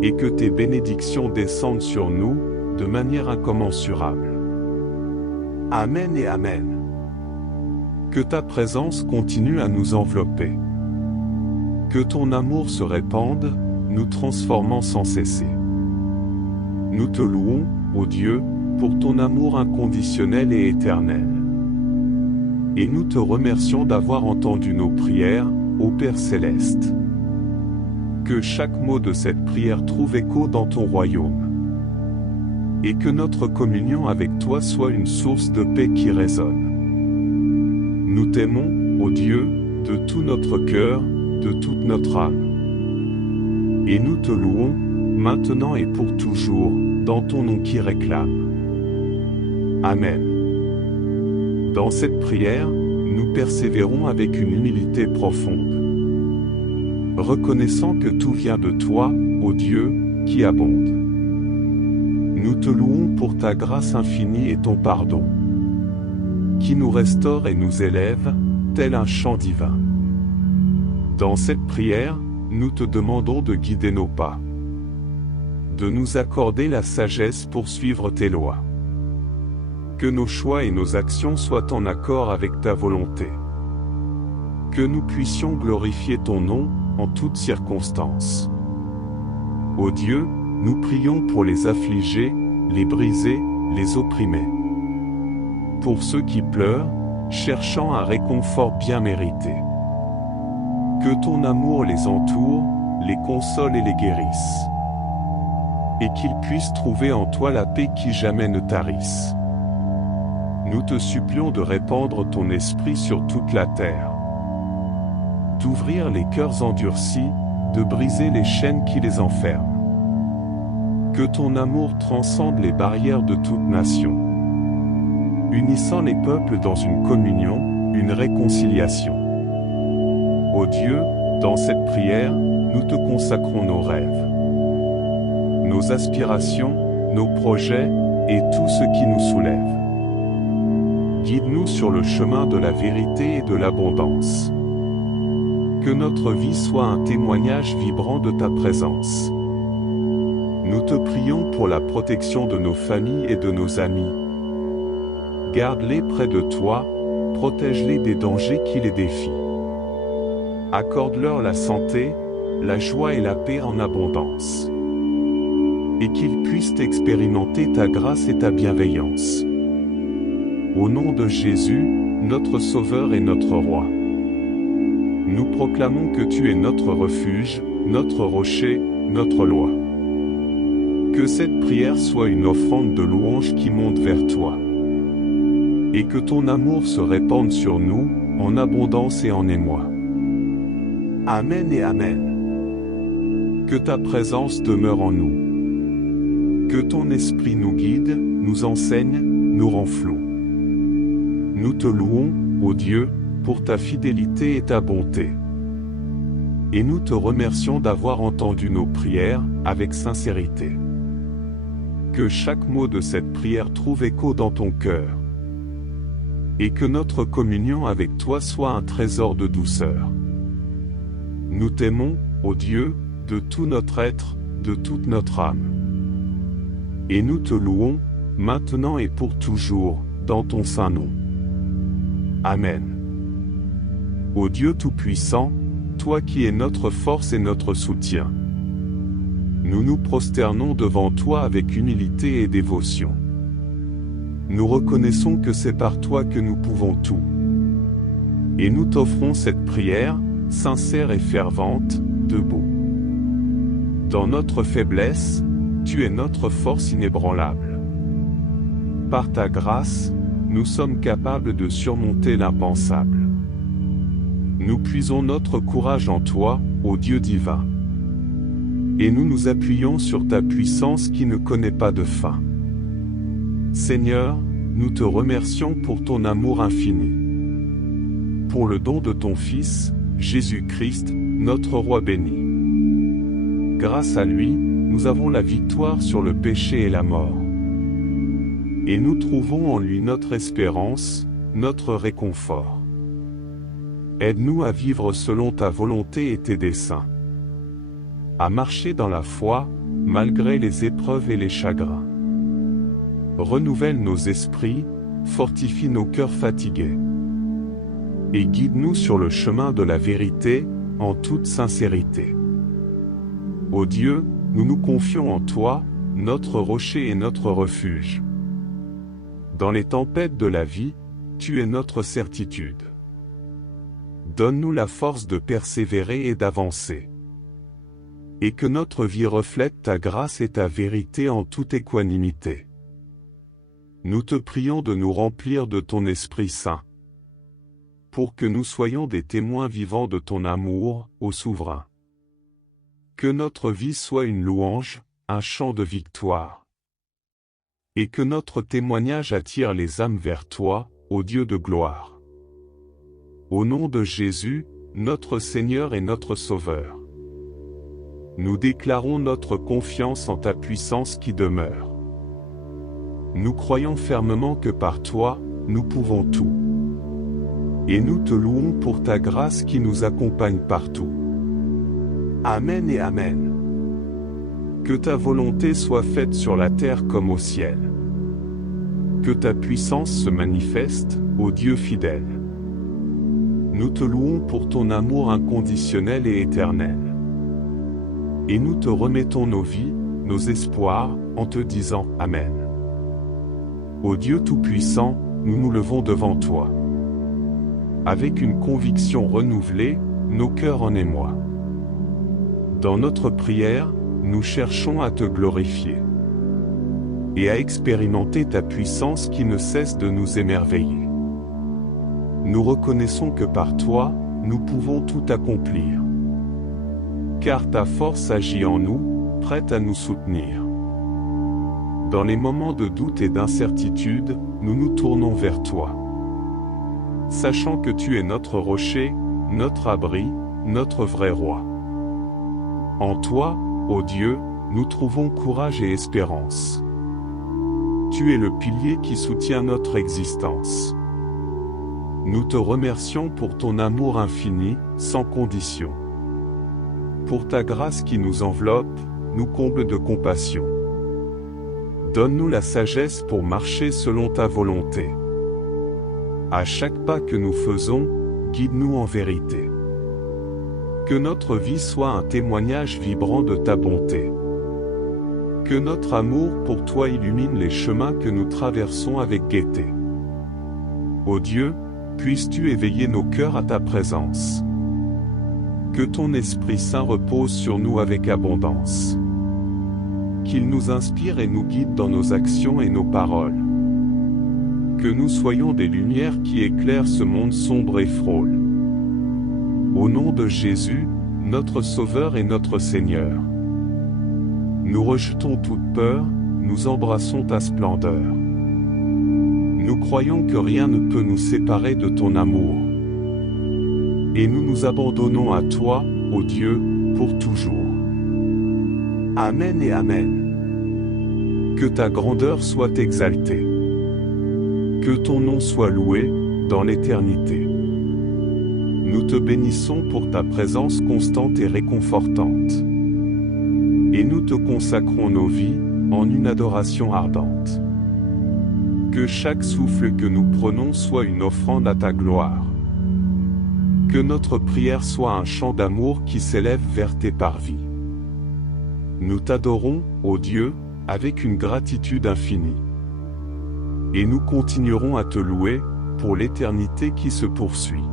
Et que tes bénédictions descendent sur nous, de manière incommensurable. Amen et Amen. Que ta présence continue à nous envelopper. Que ton amour se répande, nous transformant sans cesser. Nous te louons, ô Dieu, pour ton amour inconditionnel et éternel. Et nous te remercions d'avoir entendu nos prières, ô Père céleste. Que chaque mot de cette prière trouve écho dans ton royaume. Et que notre communion avec toi soit une source de paix qui résonne. Nous t'aimons, ô Dieu, de tout notre cœur, de toute notre âme. Et nous te louons, maintenant et pour toujours, dans ton nom qui réclame. Amen. Dans cette prière, nous persévérons avec une humilité profonde. Reconnaissant que tout vient de toi, ô Dieu, qui abonde. Nous te louons pour ta grâce infinie et ton pardon, qui nous restaure et nous élève, tel un chant divin. Dans cette prière, nous te demandons de guider nos pas, de nous accorder la sagesse pour suivre tes lois. Que nos choix et nos actions soient en accord avec ta volonté. Que nous puissions glorifier ton nom, en toutes circonstances. Ô Dieu, nous prions pour les affligés, les brisés, les opprimés. Pour ceux qui pleurent, cherchant un réconfort bien mérité. Que ton amour les entoure, les console et les guérisse. Et qu'ils puissent trouver en toi la paix qui jamais ne tarisse. Nous te supplions de répandre ton esprit sur toute la terre. D'ouvrir les cœurs endurcis, de briser les chaînes qui les enferment. Que ton amour transcende les barrières de toute nation, unissant les peuples dans une communion, une réconciliation. Ô Dieu, dans cette prière, nous te consacrons nos rêves, nos aspirations, nos projets, et tout ce qui nous soulève. Guide-nous sur le chemin de la vérité et de l'abondance. Que notre vie soit un témoignage vibrant de ta présence. Nous te prions pour la protection de nos familles et de nos amis. Garde-les près de toi, protège-les des dangers qui les défient. Accorde-leur la santé, la joie et la paix en abondance. Et qu'ils puissent expérimenter ta grâce et ta bienveillance. Au nom de Jésus, notre Sauveur et notre Roi. Nous proclamons que tu es notre refuge, notre rocher, notre loi. Que cette prière soit une offrande de louange qui monte vers toi. Et que ton amour se répande sur nous, en abondance et en émoi. Amen et Amen. Que ta présence demeure en nous. Que ton esprit nous guide, nous enseigne, nous rend flou. Nous te louons, ô Dieu, pour ta fidélité et ta bonté. Et nous te remercions d'avoir entendu nos prières, avec sincérité. Que chaque mot de cette prière trouve écho dans ton cœur. Et que notre communion avec toi soit un trésor de douceur. Nous t'aimons, ô Dieu, de tout notre être, de toute notre âme. Et nous te louons, maintenant et pour toujours, dans ton saint nom. Amen. Ô Dieu Tout-Puissant, toi qui es notre force et notre soutien, nous nous prosternons devant toi avec humilité et dévotion. Nous reconnaissons que c'est par toi que nous pouvons tout. Et nous t'offrons cette prière, sincère et fervente, debout. Dans notre faiblesse, tu es notre force inébranlable. Par ta grâce, nous sommes capables de surmonter l'impensable. Nous puisons notre courage en toi, ô Dieu divin. Et nous nous appuyons sur ta puissance qui ne connaît pas de fin. Seigneur, nous te remercions pour ton amour infini. Pour le don de ton Fils, Jésus-Christ, notre Roi béni. Grâce à lui, nous avons la victoire sur le péché et la mort. Et nous trouvons en lui notre espérance, notre réconfort. Aide-nous à vivre selon ta volonté et tes desseins. À marcher dans la foi, malgré les épreuves et les chagrins. Renouvelle nos esprits, fortifie nos cœurs fatigués. Et guide-nous sur le chemin de la vérité, en toute sincérité. Ô Dieu, nous nous confions en toi, notre rocher et notre refuge. Dans les tempêtes de la vie, tu es notre certitude. Donne-nous la force de persévérer et d'avancer. Et que notre vie reflète ta grâce et ta vérité en toute équanimité. Nous te prions de nous remplir de ton Esprit Saint, pour que nous soyons des témoins vivants de ton amour, ô Souverain. Que notre vie soit une louange, un chant de victoire. Et que notre témoignage attire les âmes vers toi, ô Dieu de gloire. Au nom de Jésus, notre Seigneur et notre Sauveur. Nous déclarons notre confiance en ta puissance qui demeure. Nous croyons fermement que par toi, nous pouvons tout. Et nous te louons pour ta grâce qui nous accompagne partout. Amen et Amen. Que ta volonté soit faite sur la terre comme au ciel. Que ta puissance se manifeste, ô Dieu fidèle. Nous te louons pour ton amour inconditionnel et éternel. Et nous te remettons nos vies, nos espoirs, en te disant Amen. Ô Dieu Tout-Puissant, nous nous levons devant toi. Avec une conviction renouvelée, nos cœurs en émoi. Dans notre prière, nous cherchons à te glorifier et à expérimenter ta puissance qui ne cesse de nous émerveiller. Nous reconnaissons que par toi, nous pouvons tout accomplir. Car ta force agit en nous, prête à nous soutenir. Dans les moments de doute et d'incertitude, nous nous tournons vers toi. Sachant que tu es notre rocher, notre abri, notre vrai roi. En toi, ô Dieu, nous trouvons courage et espérance. Tu es le pilier qui soutient notre existence. Nous te remercions pour ton amour infini, sans condition. Pour ta grâce qui nous enveloppe, nous comble de compassion. Donne-nous la sagesse pour marcher selon ta volonté. À chaque pas que nous faisons, guide-nous en vérité. Que notre vie soit un témoignage vibrant de ta bonté. Que notre amour pour toi illumine les chemins que nous traversons avec gaieté. Ô Dieu, puisses-tu éveiller nos cœurs à ta présence. Que ton Esprit Saint repose sur nous avec abondance. Qu'il nous inspire et nous guide dans nos actions et nos paroles. Que nous soyons des lumières qui éclairent ce monde sombre et frôle. Au nom de Jésus, notre Sauveur et notre Seigneur. Nous rejetons toute peur, nous embrassons ta splendeur. Nous croyons que rien ne peut nous séparer de ton amour. Et nous nous abandonnons à toi, ô Dieu, pour toujours. Amen et Amen. Que ta grandeur soit exaltée. Que ton nom soit loué, dans l'éternité. Nous te bénissons pour ta présence constante et réconfortante. Et nous te consacrons nos vies, en une adoration ardente. Que chaque souffle que nous prenons soit une offrande à ta gloire. Que notre prière soit un chant d'amour qui s'élève vers tes parvis. Nous t'adorons, ô Dieu, avec une gratitude infinie. Et nous continuerons à te louer, pour l'éternité qui se poursuit.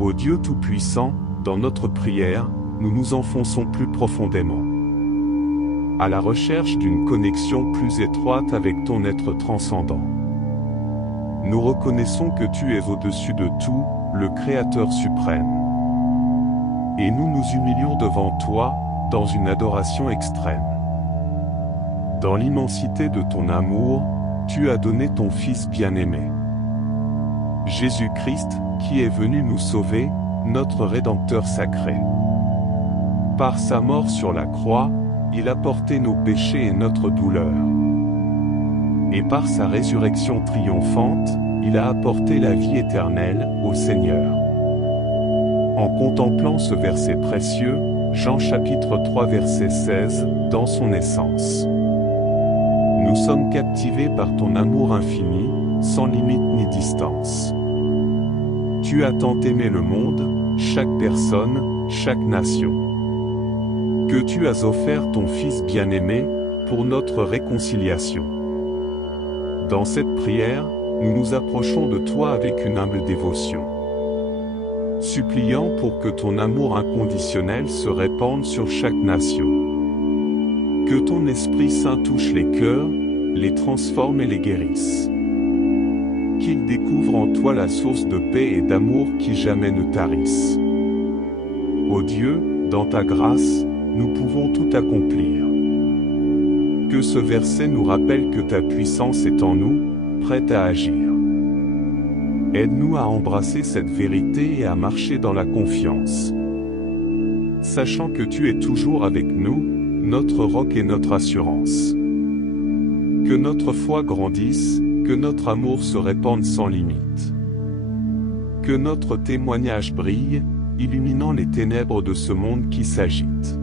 Ô Dieu Tout-Puissant, dans notre prière, nous nous enfonçons plus profondément. À la recherche d'une connexion plus étroite avec ton être transcendant. nous reconnaissons que tu es au-dessus de tout, le Créateur suprême. Et nous nous humilions devant toi, dans une adoration extrême. Dans l'immensité de ton amour, tu as donné ton Fils bien-aimé. Jésus-Christ, qui est venu nous sauver, notre Rédempteur sacré. Par sa mort sur la croix, il a porté nos péchés et notre douleur. Et par sa résurrection triomphante, il a apporté la vie éternelle au Seigneur. En contemplant ce verset précieux, Jean chapitre 3 verset 16, dans son essence. Nous sommes captivés par ton amour infini, sans limite ni distance. Tu as tant aimé le monde, chaque personne, chaque nation, que tu as offert ton Fils bien-aimé, pour notre réconciliation. Dans cette prière, nous nous approchons de toi avec une humble dévotion, suppliant pour que ton amour inconditionnel se répande sur chaque nation. Que ton Esprit Saint touche les cœurs, les transforme et les guérisse. Qu'il découvre en toi la source de paix et d'amour qui jamais ne tarisse. Ô Dieu, dans ta grâce, nous pouvons tout accomplir. Que ce verset nous rappelle que ta puissance est en nous, prête à agir. Aide-nous à embrasser cette vérité et à marcher dans la confiance, sachant que tu es toujours avec nous, notre roc et notre assurance. Que notre foi grandisse, que notre amour se répande sans limite. Que notre témoignage brille, illuminant les ténèbres de ce monde qui s'agite.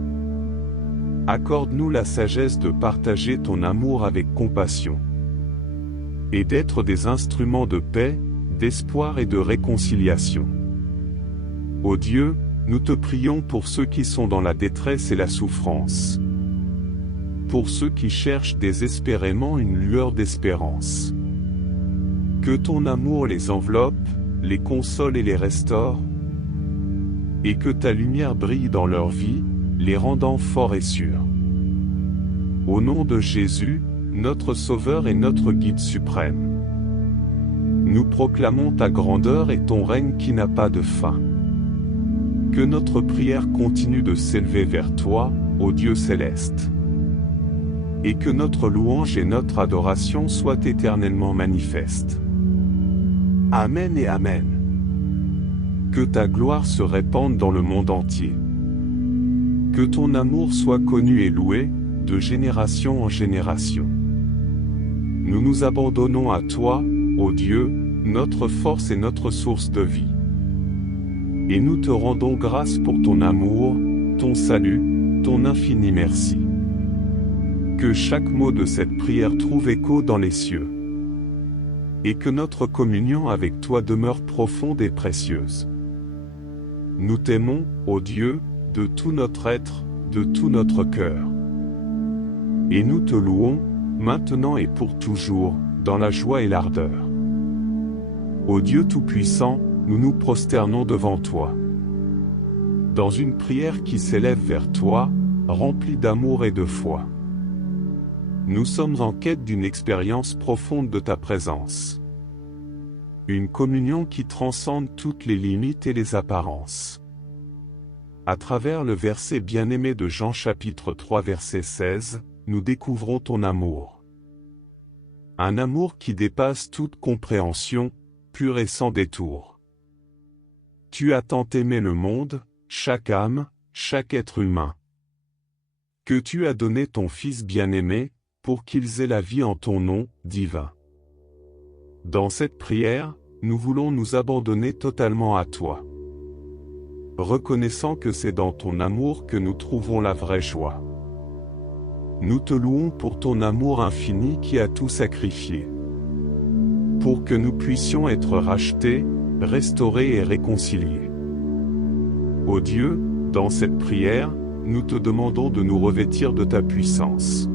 Accorde-nous la sagesse de partager ton amour avec compassion, et d'être des instruments de paix, d'espoir et de réconciliation. Ô Dieu, nous te prions pour ceux qui sont dans la détresse et la souffrance, pour ceux qui cherchent désespérément une lueur d'espérance. Que ton amour les enveloppe, les console et les restaure, et que ta lumière brille dans leur vie, les rendant forts et sûrs. Au nom de Jésus, notre Sauveur et notre Guide suprême, nous proclamons ta grandeur et ton règne qui n'a pas de fin. Que notre prière continue de s'élever vers toi, ô Dieu céleste, et que notre louange et notre adoration soient éternellement manifestes. Amen et Amen. Que ta gloire se répande dans le monde entier. Que ton amour soit connu et loué, de génération en génération. Nous nous abandonnons à toi, ô Dieu, notre force et notre source de vie. Et nous te rendons grâce pour ton amour, ton salut, ton infini merci. Que chaque mot de cette prière trouve écho dans les cieux. Et que notre communion avec toi demeure profonde et précieuse. Nous t'aimons, ô Dieu, de tout notre être, de tout notre cœur. Et nous te louons, maintenant et pour toujours, dans la joie et l'ardeur. Ô Dieu Tout-Puissant, nous nous prosternons devant toi, dans une prière qui s'élève vers toi, remplie d'amour et de foi. Nous sommes en quête d'une expérience profonde de ta présence. Une communion qui transcende toutes les limites et les apparences. À travers le verset bien-aimé de Jean chapitre 3 verset 16, nous découvrons ton amour. Un amour qui dépasse toute compréhension, pur et sans détour. Tu as tant aimé le monde, chaque âme, chaque être humain, que tu as donné ton Fils bien-aimé, pour qu'ils aient la vie en ton nom, divin. Dans cette prière, nous voulons nous abandonner totalement à toi, reconnaissant que c'est dans ton amour que nous trouvons la vraie joie. Nous te louons pour ton amour infini qui a tout sacrifié, pour que nous puissions être rachetés, restaurés et réconciliés. Ô Dieu, dans cette prière, nous te demandons de nous revêtir de ta puissance.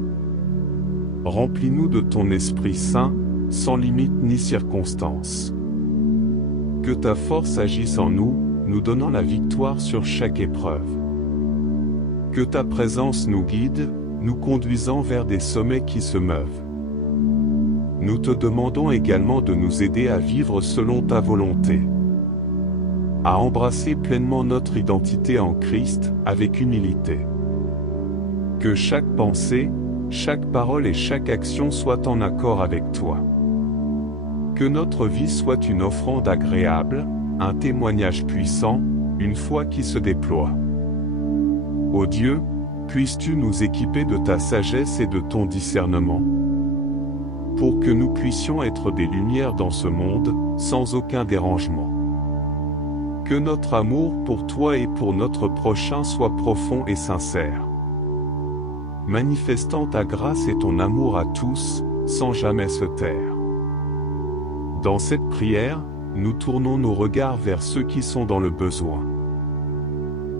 Remplis-nous de ton Esprit Saint, sans limite ni circonstance. Que ta force agisse en nous, nous donnant la victoire sur chaque épreuve. Que ta présence nous guide, nous conduisant vers des sommets qui se meuvent. nous te demandons également de nous aider à vivre selon ta volonté, à embrasser pleinement notre identité en Christ avec humilité. Que chaque pensée, chaque parole et chaque action soient en accord avec toi. Que notre vie soit une offrande agréable, un témoignage puissant, une foi qui se déploie. Ô Dieu, puisses-tu nous équiper de ta sagesse et de ton discernement, pour que nous puissions être des lumières dans ce monde, sans aucun dérangement. Que notre amour pour toi et pour notre prochain soit profond et sincère, manifestant ta grâce et ton amour à tous, sans jamais se taire. Dans cette prière, nous tournons nos regards vers ceux qui sont dans le besoin,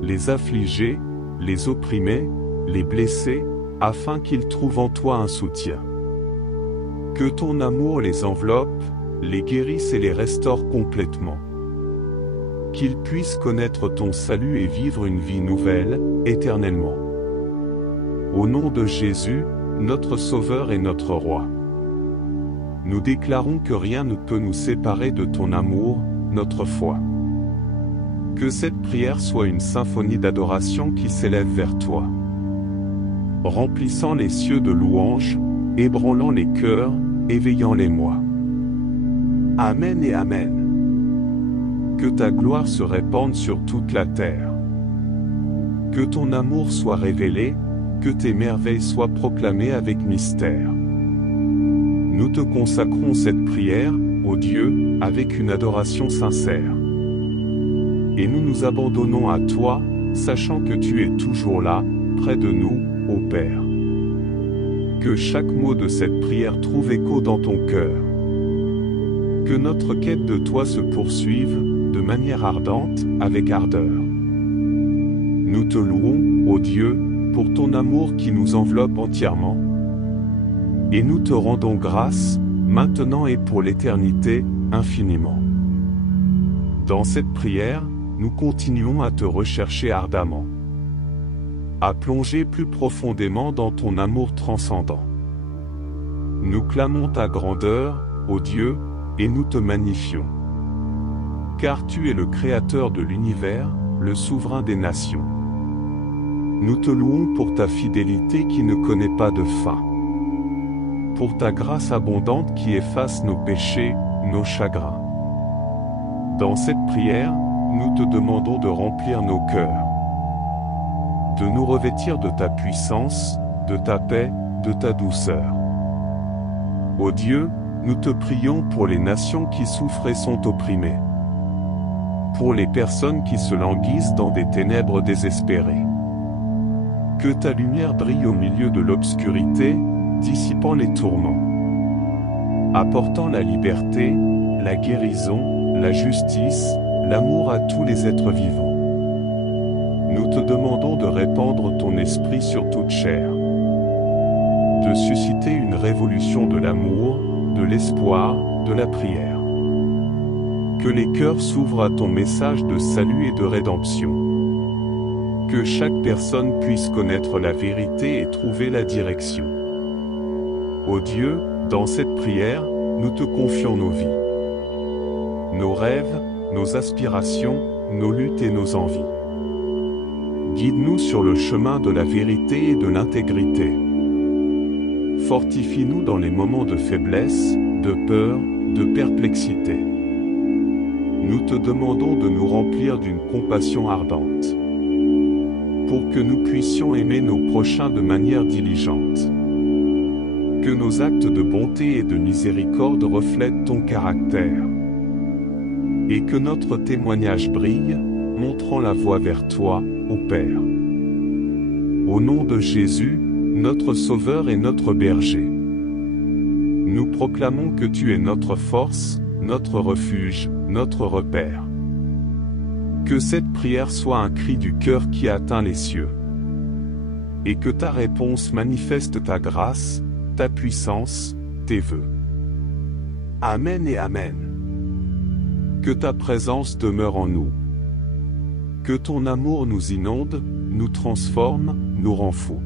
les affligés, les opprimés, les blessés, afin qu'ils trouvent en toi un soutien. Que ton amour les enveloppe, les guérisse et les restaure complètement. Qu'ils puissent connaître ton salut et vivre une vie nouvelle, éternellement. Au nom de Jésus, notre Sauveur et notre Roi, nous déclarons que rien ne peut nous séparer de ton amour, notre foi. Que cette prière soit une symphonie d'adoration qui s'élève vers toi, remplissant les cieux de louanges, ébranlant les cœurs, éveillant les moi. Amen et Amen. Que ta gloire se répande sur toute la terre. Que ton amour soit révélé, que tes merveilles soient proclamées avec mystère. Nous te consacrons cette prière, ô Dieu, avec une adoration sincère. Et nous nous abandonnons à toi, sachant que tu es toujours là, près de nous, ô Père. Que chaque mot de cette prière trouve écho dans ton cœur. Que notre quête de toi se poursuive, de manière ardente, avec ardeur. Nous te louons, ô Dieu, pour ton amour qui nous enveloppe entièrement. Et nous te rendons grâce, maintenant et pour l'éternité, infiniment. Dans cette prière, nous continuons à te rechercher ardemment, à plonger plus profondément dans ton amour transcendant. Nous clamons ta grandeur, ô Dieu, et nous te magnifions. Car tu es le Créateur de l'univers, le souverain des nations. Nous te louons pour ta fidélité qui ne connaît pas de fin, pour ta grâce abondante qui efface nos péchés, nos chagrins. Dans cette prière, nous te demandons de remplir nos cœurs, de nous revêtir de ta puissance, de ta paix, de ta douceur. Ô Dieu, nous te prions pour les nations qui souffrent et sont opprimées, pour les personnes qui se languissent dans des ténèbres désespérées. Que ta lumière brille au milieu de l'obscurité, dissipant les tourments, apportant la liberté, la guérison, la justice, l'amour à tous les êtres vivants. Nous te demandons de répandre ton esprit sur toute chair, de susciter une révolution de l'amour, de l'espoir, de la prière. Que les cœurs s'ouvrent à ton message de salut et de rédemption. Que chaque personne puisse connaître la vérité et trouver la direction. Ô Dieu, dans cette prière, nous te confions nos vies, nos rêves, nos aspirations, nos luttes et nos envies. Guide-nous sur le chemin de la vérité et de l'intégrité. Fortifie-nous dans les moments de faiblesse, de peur, de perplexité. Nous te demandons de nous remplir d'une compassion ardente, pour que nous puissions aimer nos prochains de manière diligente. Que nos actes de bonté et de miséricorde reflètent ton caractère, et que notre témoignage brille, montrant la voie vers toi, ô Père. Au nom de Jésus, notre Sauveur et notre Berger, nous proclamons que tu es notre force, notre refuge, notre repère. Que cette prière soit un cri du cœur qui atteint les cieux, et que ta réponse manifeste ta grâce, ta puissance, tes vœux. Amen et Amen. Que ta présence demeure en nous. Que ton amour nous inonde, nous transforme, nous rend fous.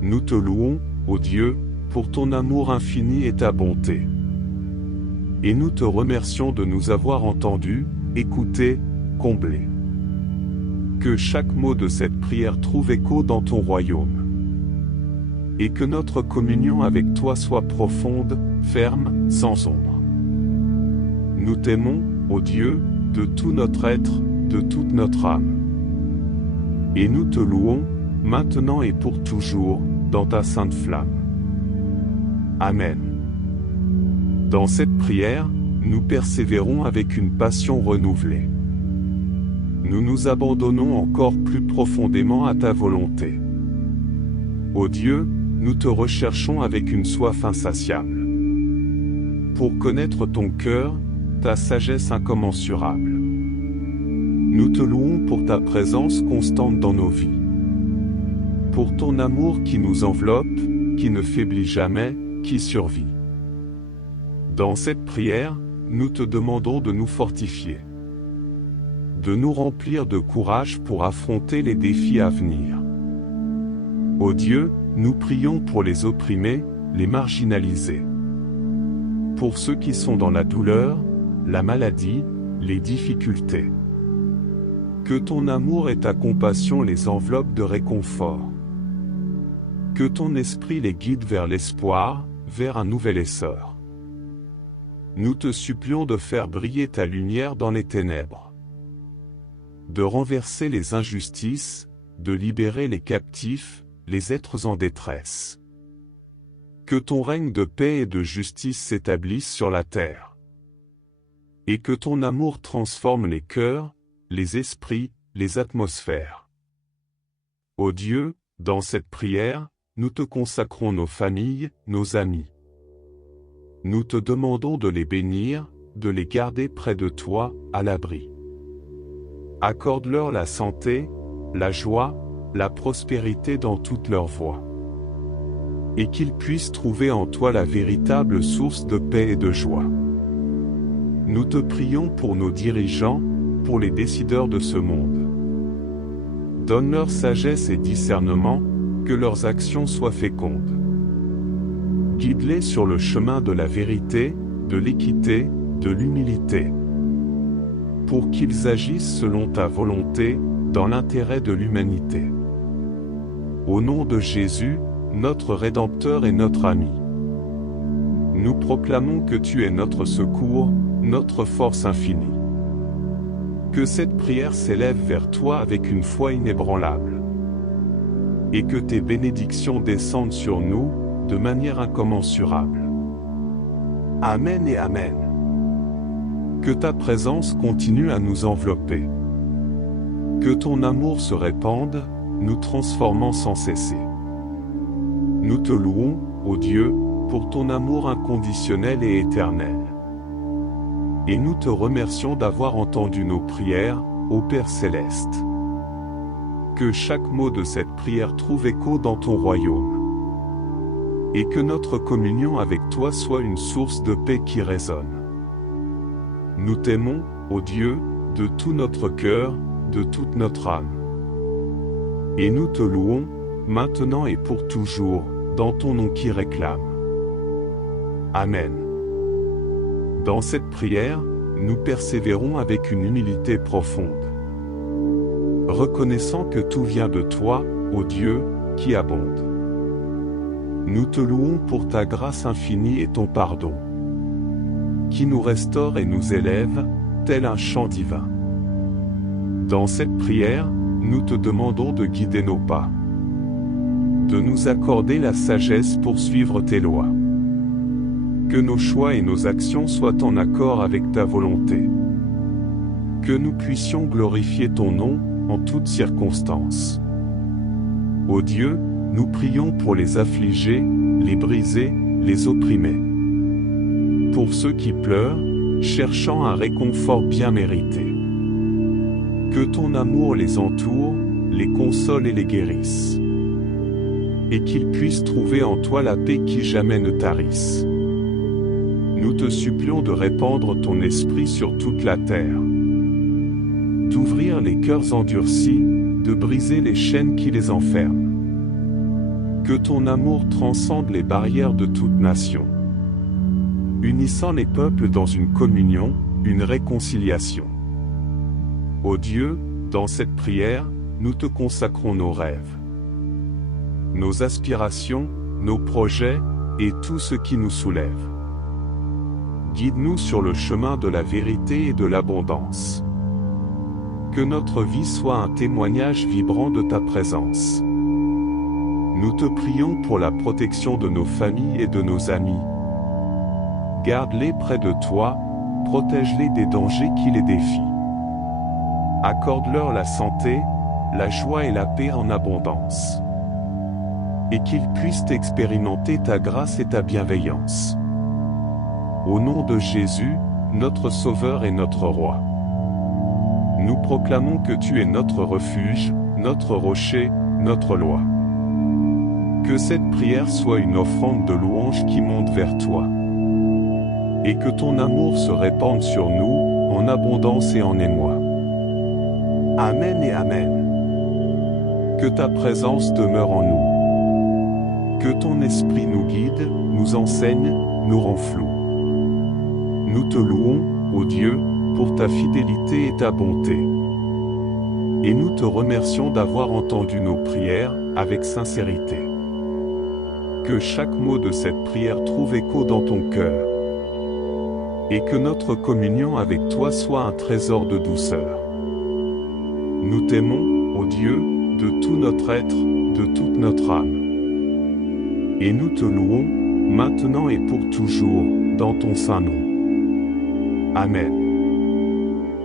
Nous te louons, ô Dieu, pour ton amour infini et ta bonté. Et nous te remercions de nous avoir entendus, écoutés, comblés. Que chaque mot de cette prière trouve écho dans ton royaume. Et que notre communion avec toi soit profonde, ferme, sans ombre. Nous t'aimons, ô Dieu, de tout notre être, de toute notre âme. Et nous te louons, maintenant et pour toujours, dans ta sainte flamme. Amen. Dans cette prière, nous persévérons avec une passion renouvelée. Nous nous abandonnons encore plus profondément à ta volonté. Ô Dieu, nous te recherchons avec une soif insatiable. Pour connaître ton cœur, ta sagesse incommensurable. Nous te louons pour ta présence constante dans nos vies. Pour ton amour qui nous enveloppe, qui ne faiblit jamais, qui survit. Dans cette prière, nous te demandons de nous fortifier, de nous remplir de courage pour affronter les défis à venir. Ô Dieu, nous prions pour les opprimés, les marginalisés, pour ceux qui sont dans la douleur, la maladie, les difficultés. Que ton amour et ta compassion les enveloppent de réconfort. Que ton esprit les guide vers l'espoir, vers un nouvel essor. Nous te supplions de faire briller ta lumière dans les ténèbres, de renverser les injustices, de libérer les captifs, les êtres en détresse. Que ton règne de paix et de justice s'établisse sur la terre. Et que ton amour transforme les cœurs, les esprits, les atmosphères. Ô Dieu, dans cette prière, nous te consacrons nos familles, nos amis. Nous te demandons de les bénir, de les garder près de toi, à l'abri. Accorde-leur la santé, la joie, la prospérité dans toutes leurs voies. Et qu'ils puissent trouver en toi la véritable source de paix et de joie. Nous te prions pour nos dirigeants, pour les décideurs de ce monde. Donne-leur sagesse et discernement, que leurs actions soient fécondes. Guide-les sur le chemin de la vérité, de l'équité, de l'humilité. Pour qu'ils agissent selon ta volonté, dans l'intérêt de l'humanité. Au nom de Jésus, notre Rédempteur et notre ami. Nous proclamons que tu es notre secours, notre force infinie. Que cette prière s'élève vers toi avec une foi inébranlable. Et que tes bénédictions descendent sur nous, de manière incommensurable. Amen et Amen. Que ta présence continue à nous envelopper. Que ton amour se répande, nous transformant sans cesser. Nous te louons, ô Dieu, pour ton amour inconditionnel et éternel. Et nous te remercions d'avoir entendu nos prières, ô Père céleste. Que chaque mot de cette prière trouve écho dans ton royaume. Et que notre communion avec toi soit une source de paix qui résonne. Nous t'aimons, ô Dieu, de tout notre cœur, de toute notre âme. Et nous te louons, maintenant et pour toujours, dans ton nom qui réclame. Amen. Dans cette prière, nous persévérons avec une humilité profonde. Reconnaissant que tout vient de toi, ô Dieu, qui abonde. Nous te louons pour ta grâce infinie et ton pardon, qui nous restaure et nous élève, tel un chant divin. Dans cette prière, nous te demandons de guider nos pas, de nous accorder la sagesse pour suivre tes lois. Que nos choix et nos actions soient en accord avec ta volonté. Que nous puissions glorifier ton nom, en toutes circonstances. Ô Dieu, nous prions pour les affligés, les brisés, les opprimés. Pour ceux qui pleurent, cherchant un réconfort bien mérité. Que ton amour les entoure, les console et les guérisse. Et qu'ils puissent trouver en toi la paix qui jamais ne tarisse. Nous te supplions de répandre ton esprit sur toute la terre. D'ouvrir les cœurs endurcis, de briser les chaînes qui les enferment. Que ton amour transcende les barrières de toute nation, unissant les peuples dans une communion, une réconciliation. Ô Dieu, dans cette prière, nous te consacrons nos rêves, nos aspirations, nos projets, et tout ce qui nous soulève. Guide-nous sur le chemin de la vérité et de l'abondance. Que notre vie soit un témoignage vibrant de ta présence. Nous te prions pour la protection de nos familles et de nos amis. Garde-les près de toi, protège-les des dangers qui les défient. Accorde-leur la santé, la joie et la paix en abondance. Et qu'ils puissent expérimenter ta grâce et ta bienveillance. Au nom de Jésus, notre Sauveur et notre Roi. Nous proclamons que tu es notre refuge, notre rocher, notre loi. Que cette prière soit une offrande de louange qui monte vers toi. Et que ton amour se répande sur nous, en abondance et en émoi. Amen et Amen. Que ta présence demeure en nous. Que ton esprit nous guide, nous enseigne, nous rend flou. Nous te louons, ô Dieu, pour ta fidélité et ta bonté. Et nous te remercions d'avoir entendu nos prières avec sincérité. Que chaque mot de cette prière trouve écho dans ton cœur. Et que notre communion avec toi soit un trésor de douceur. Nous t'aimons, ô Dieu, de tout notre être, de toute notre âme. Et nous te louons, maintenant et pour toujours, dans ton saint nom. Amen.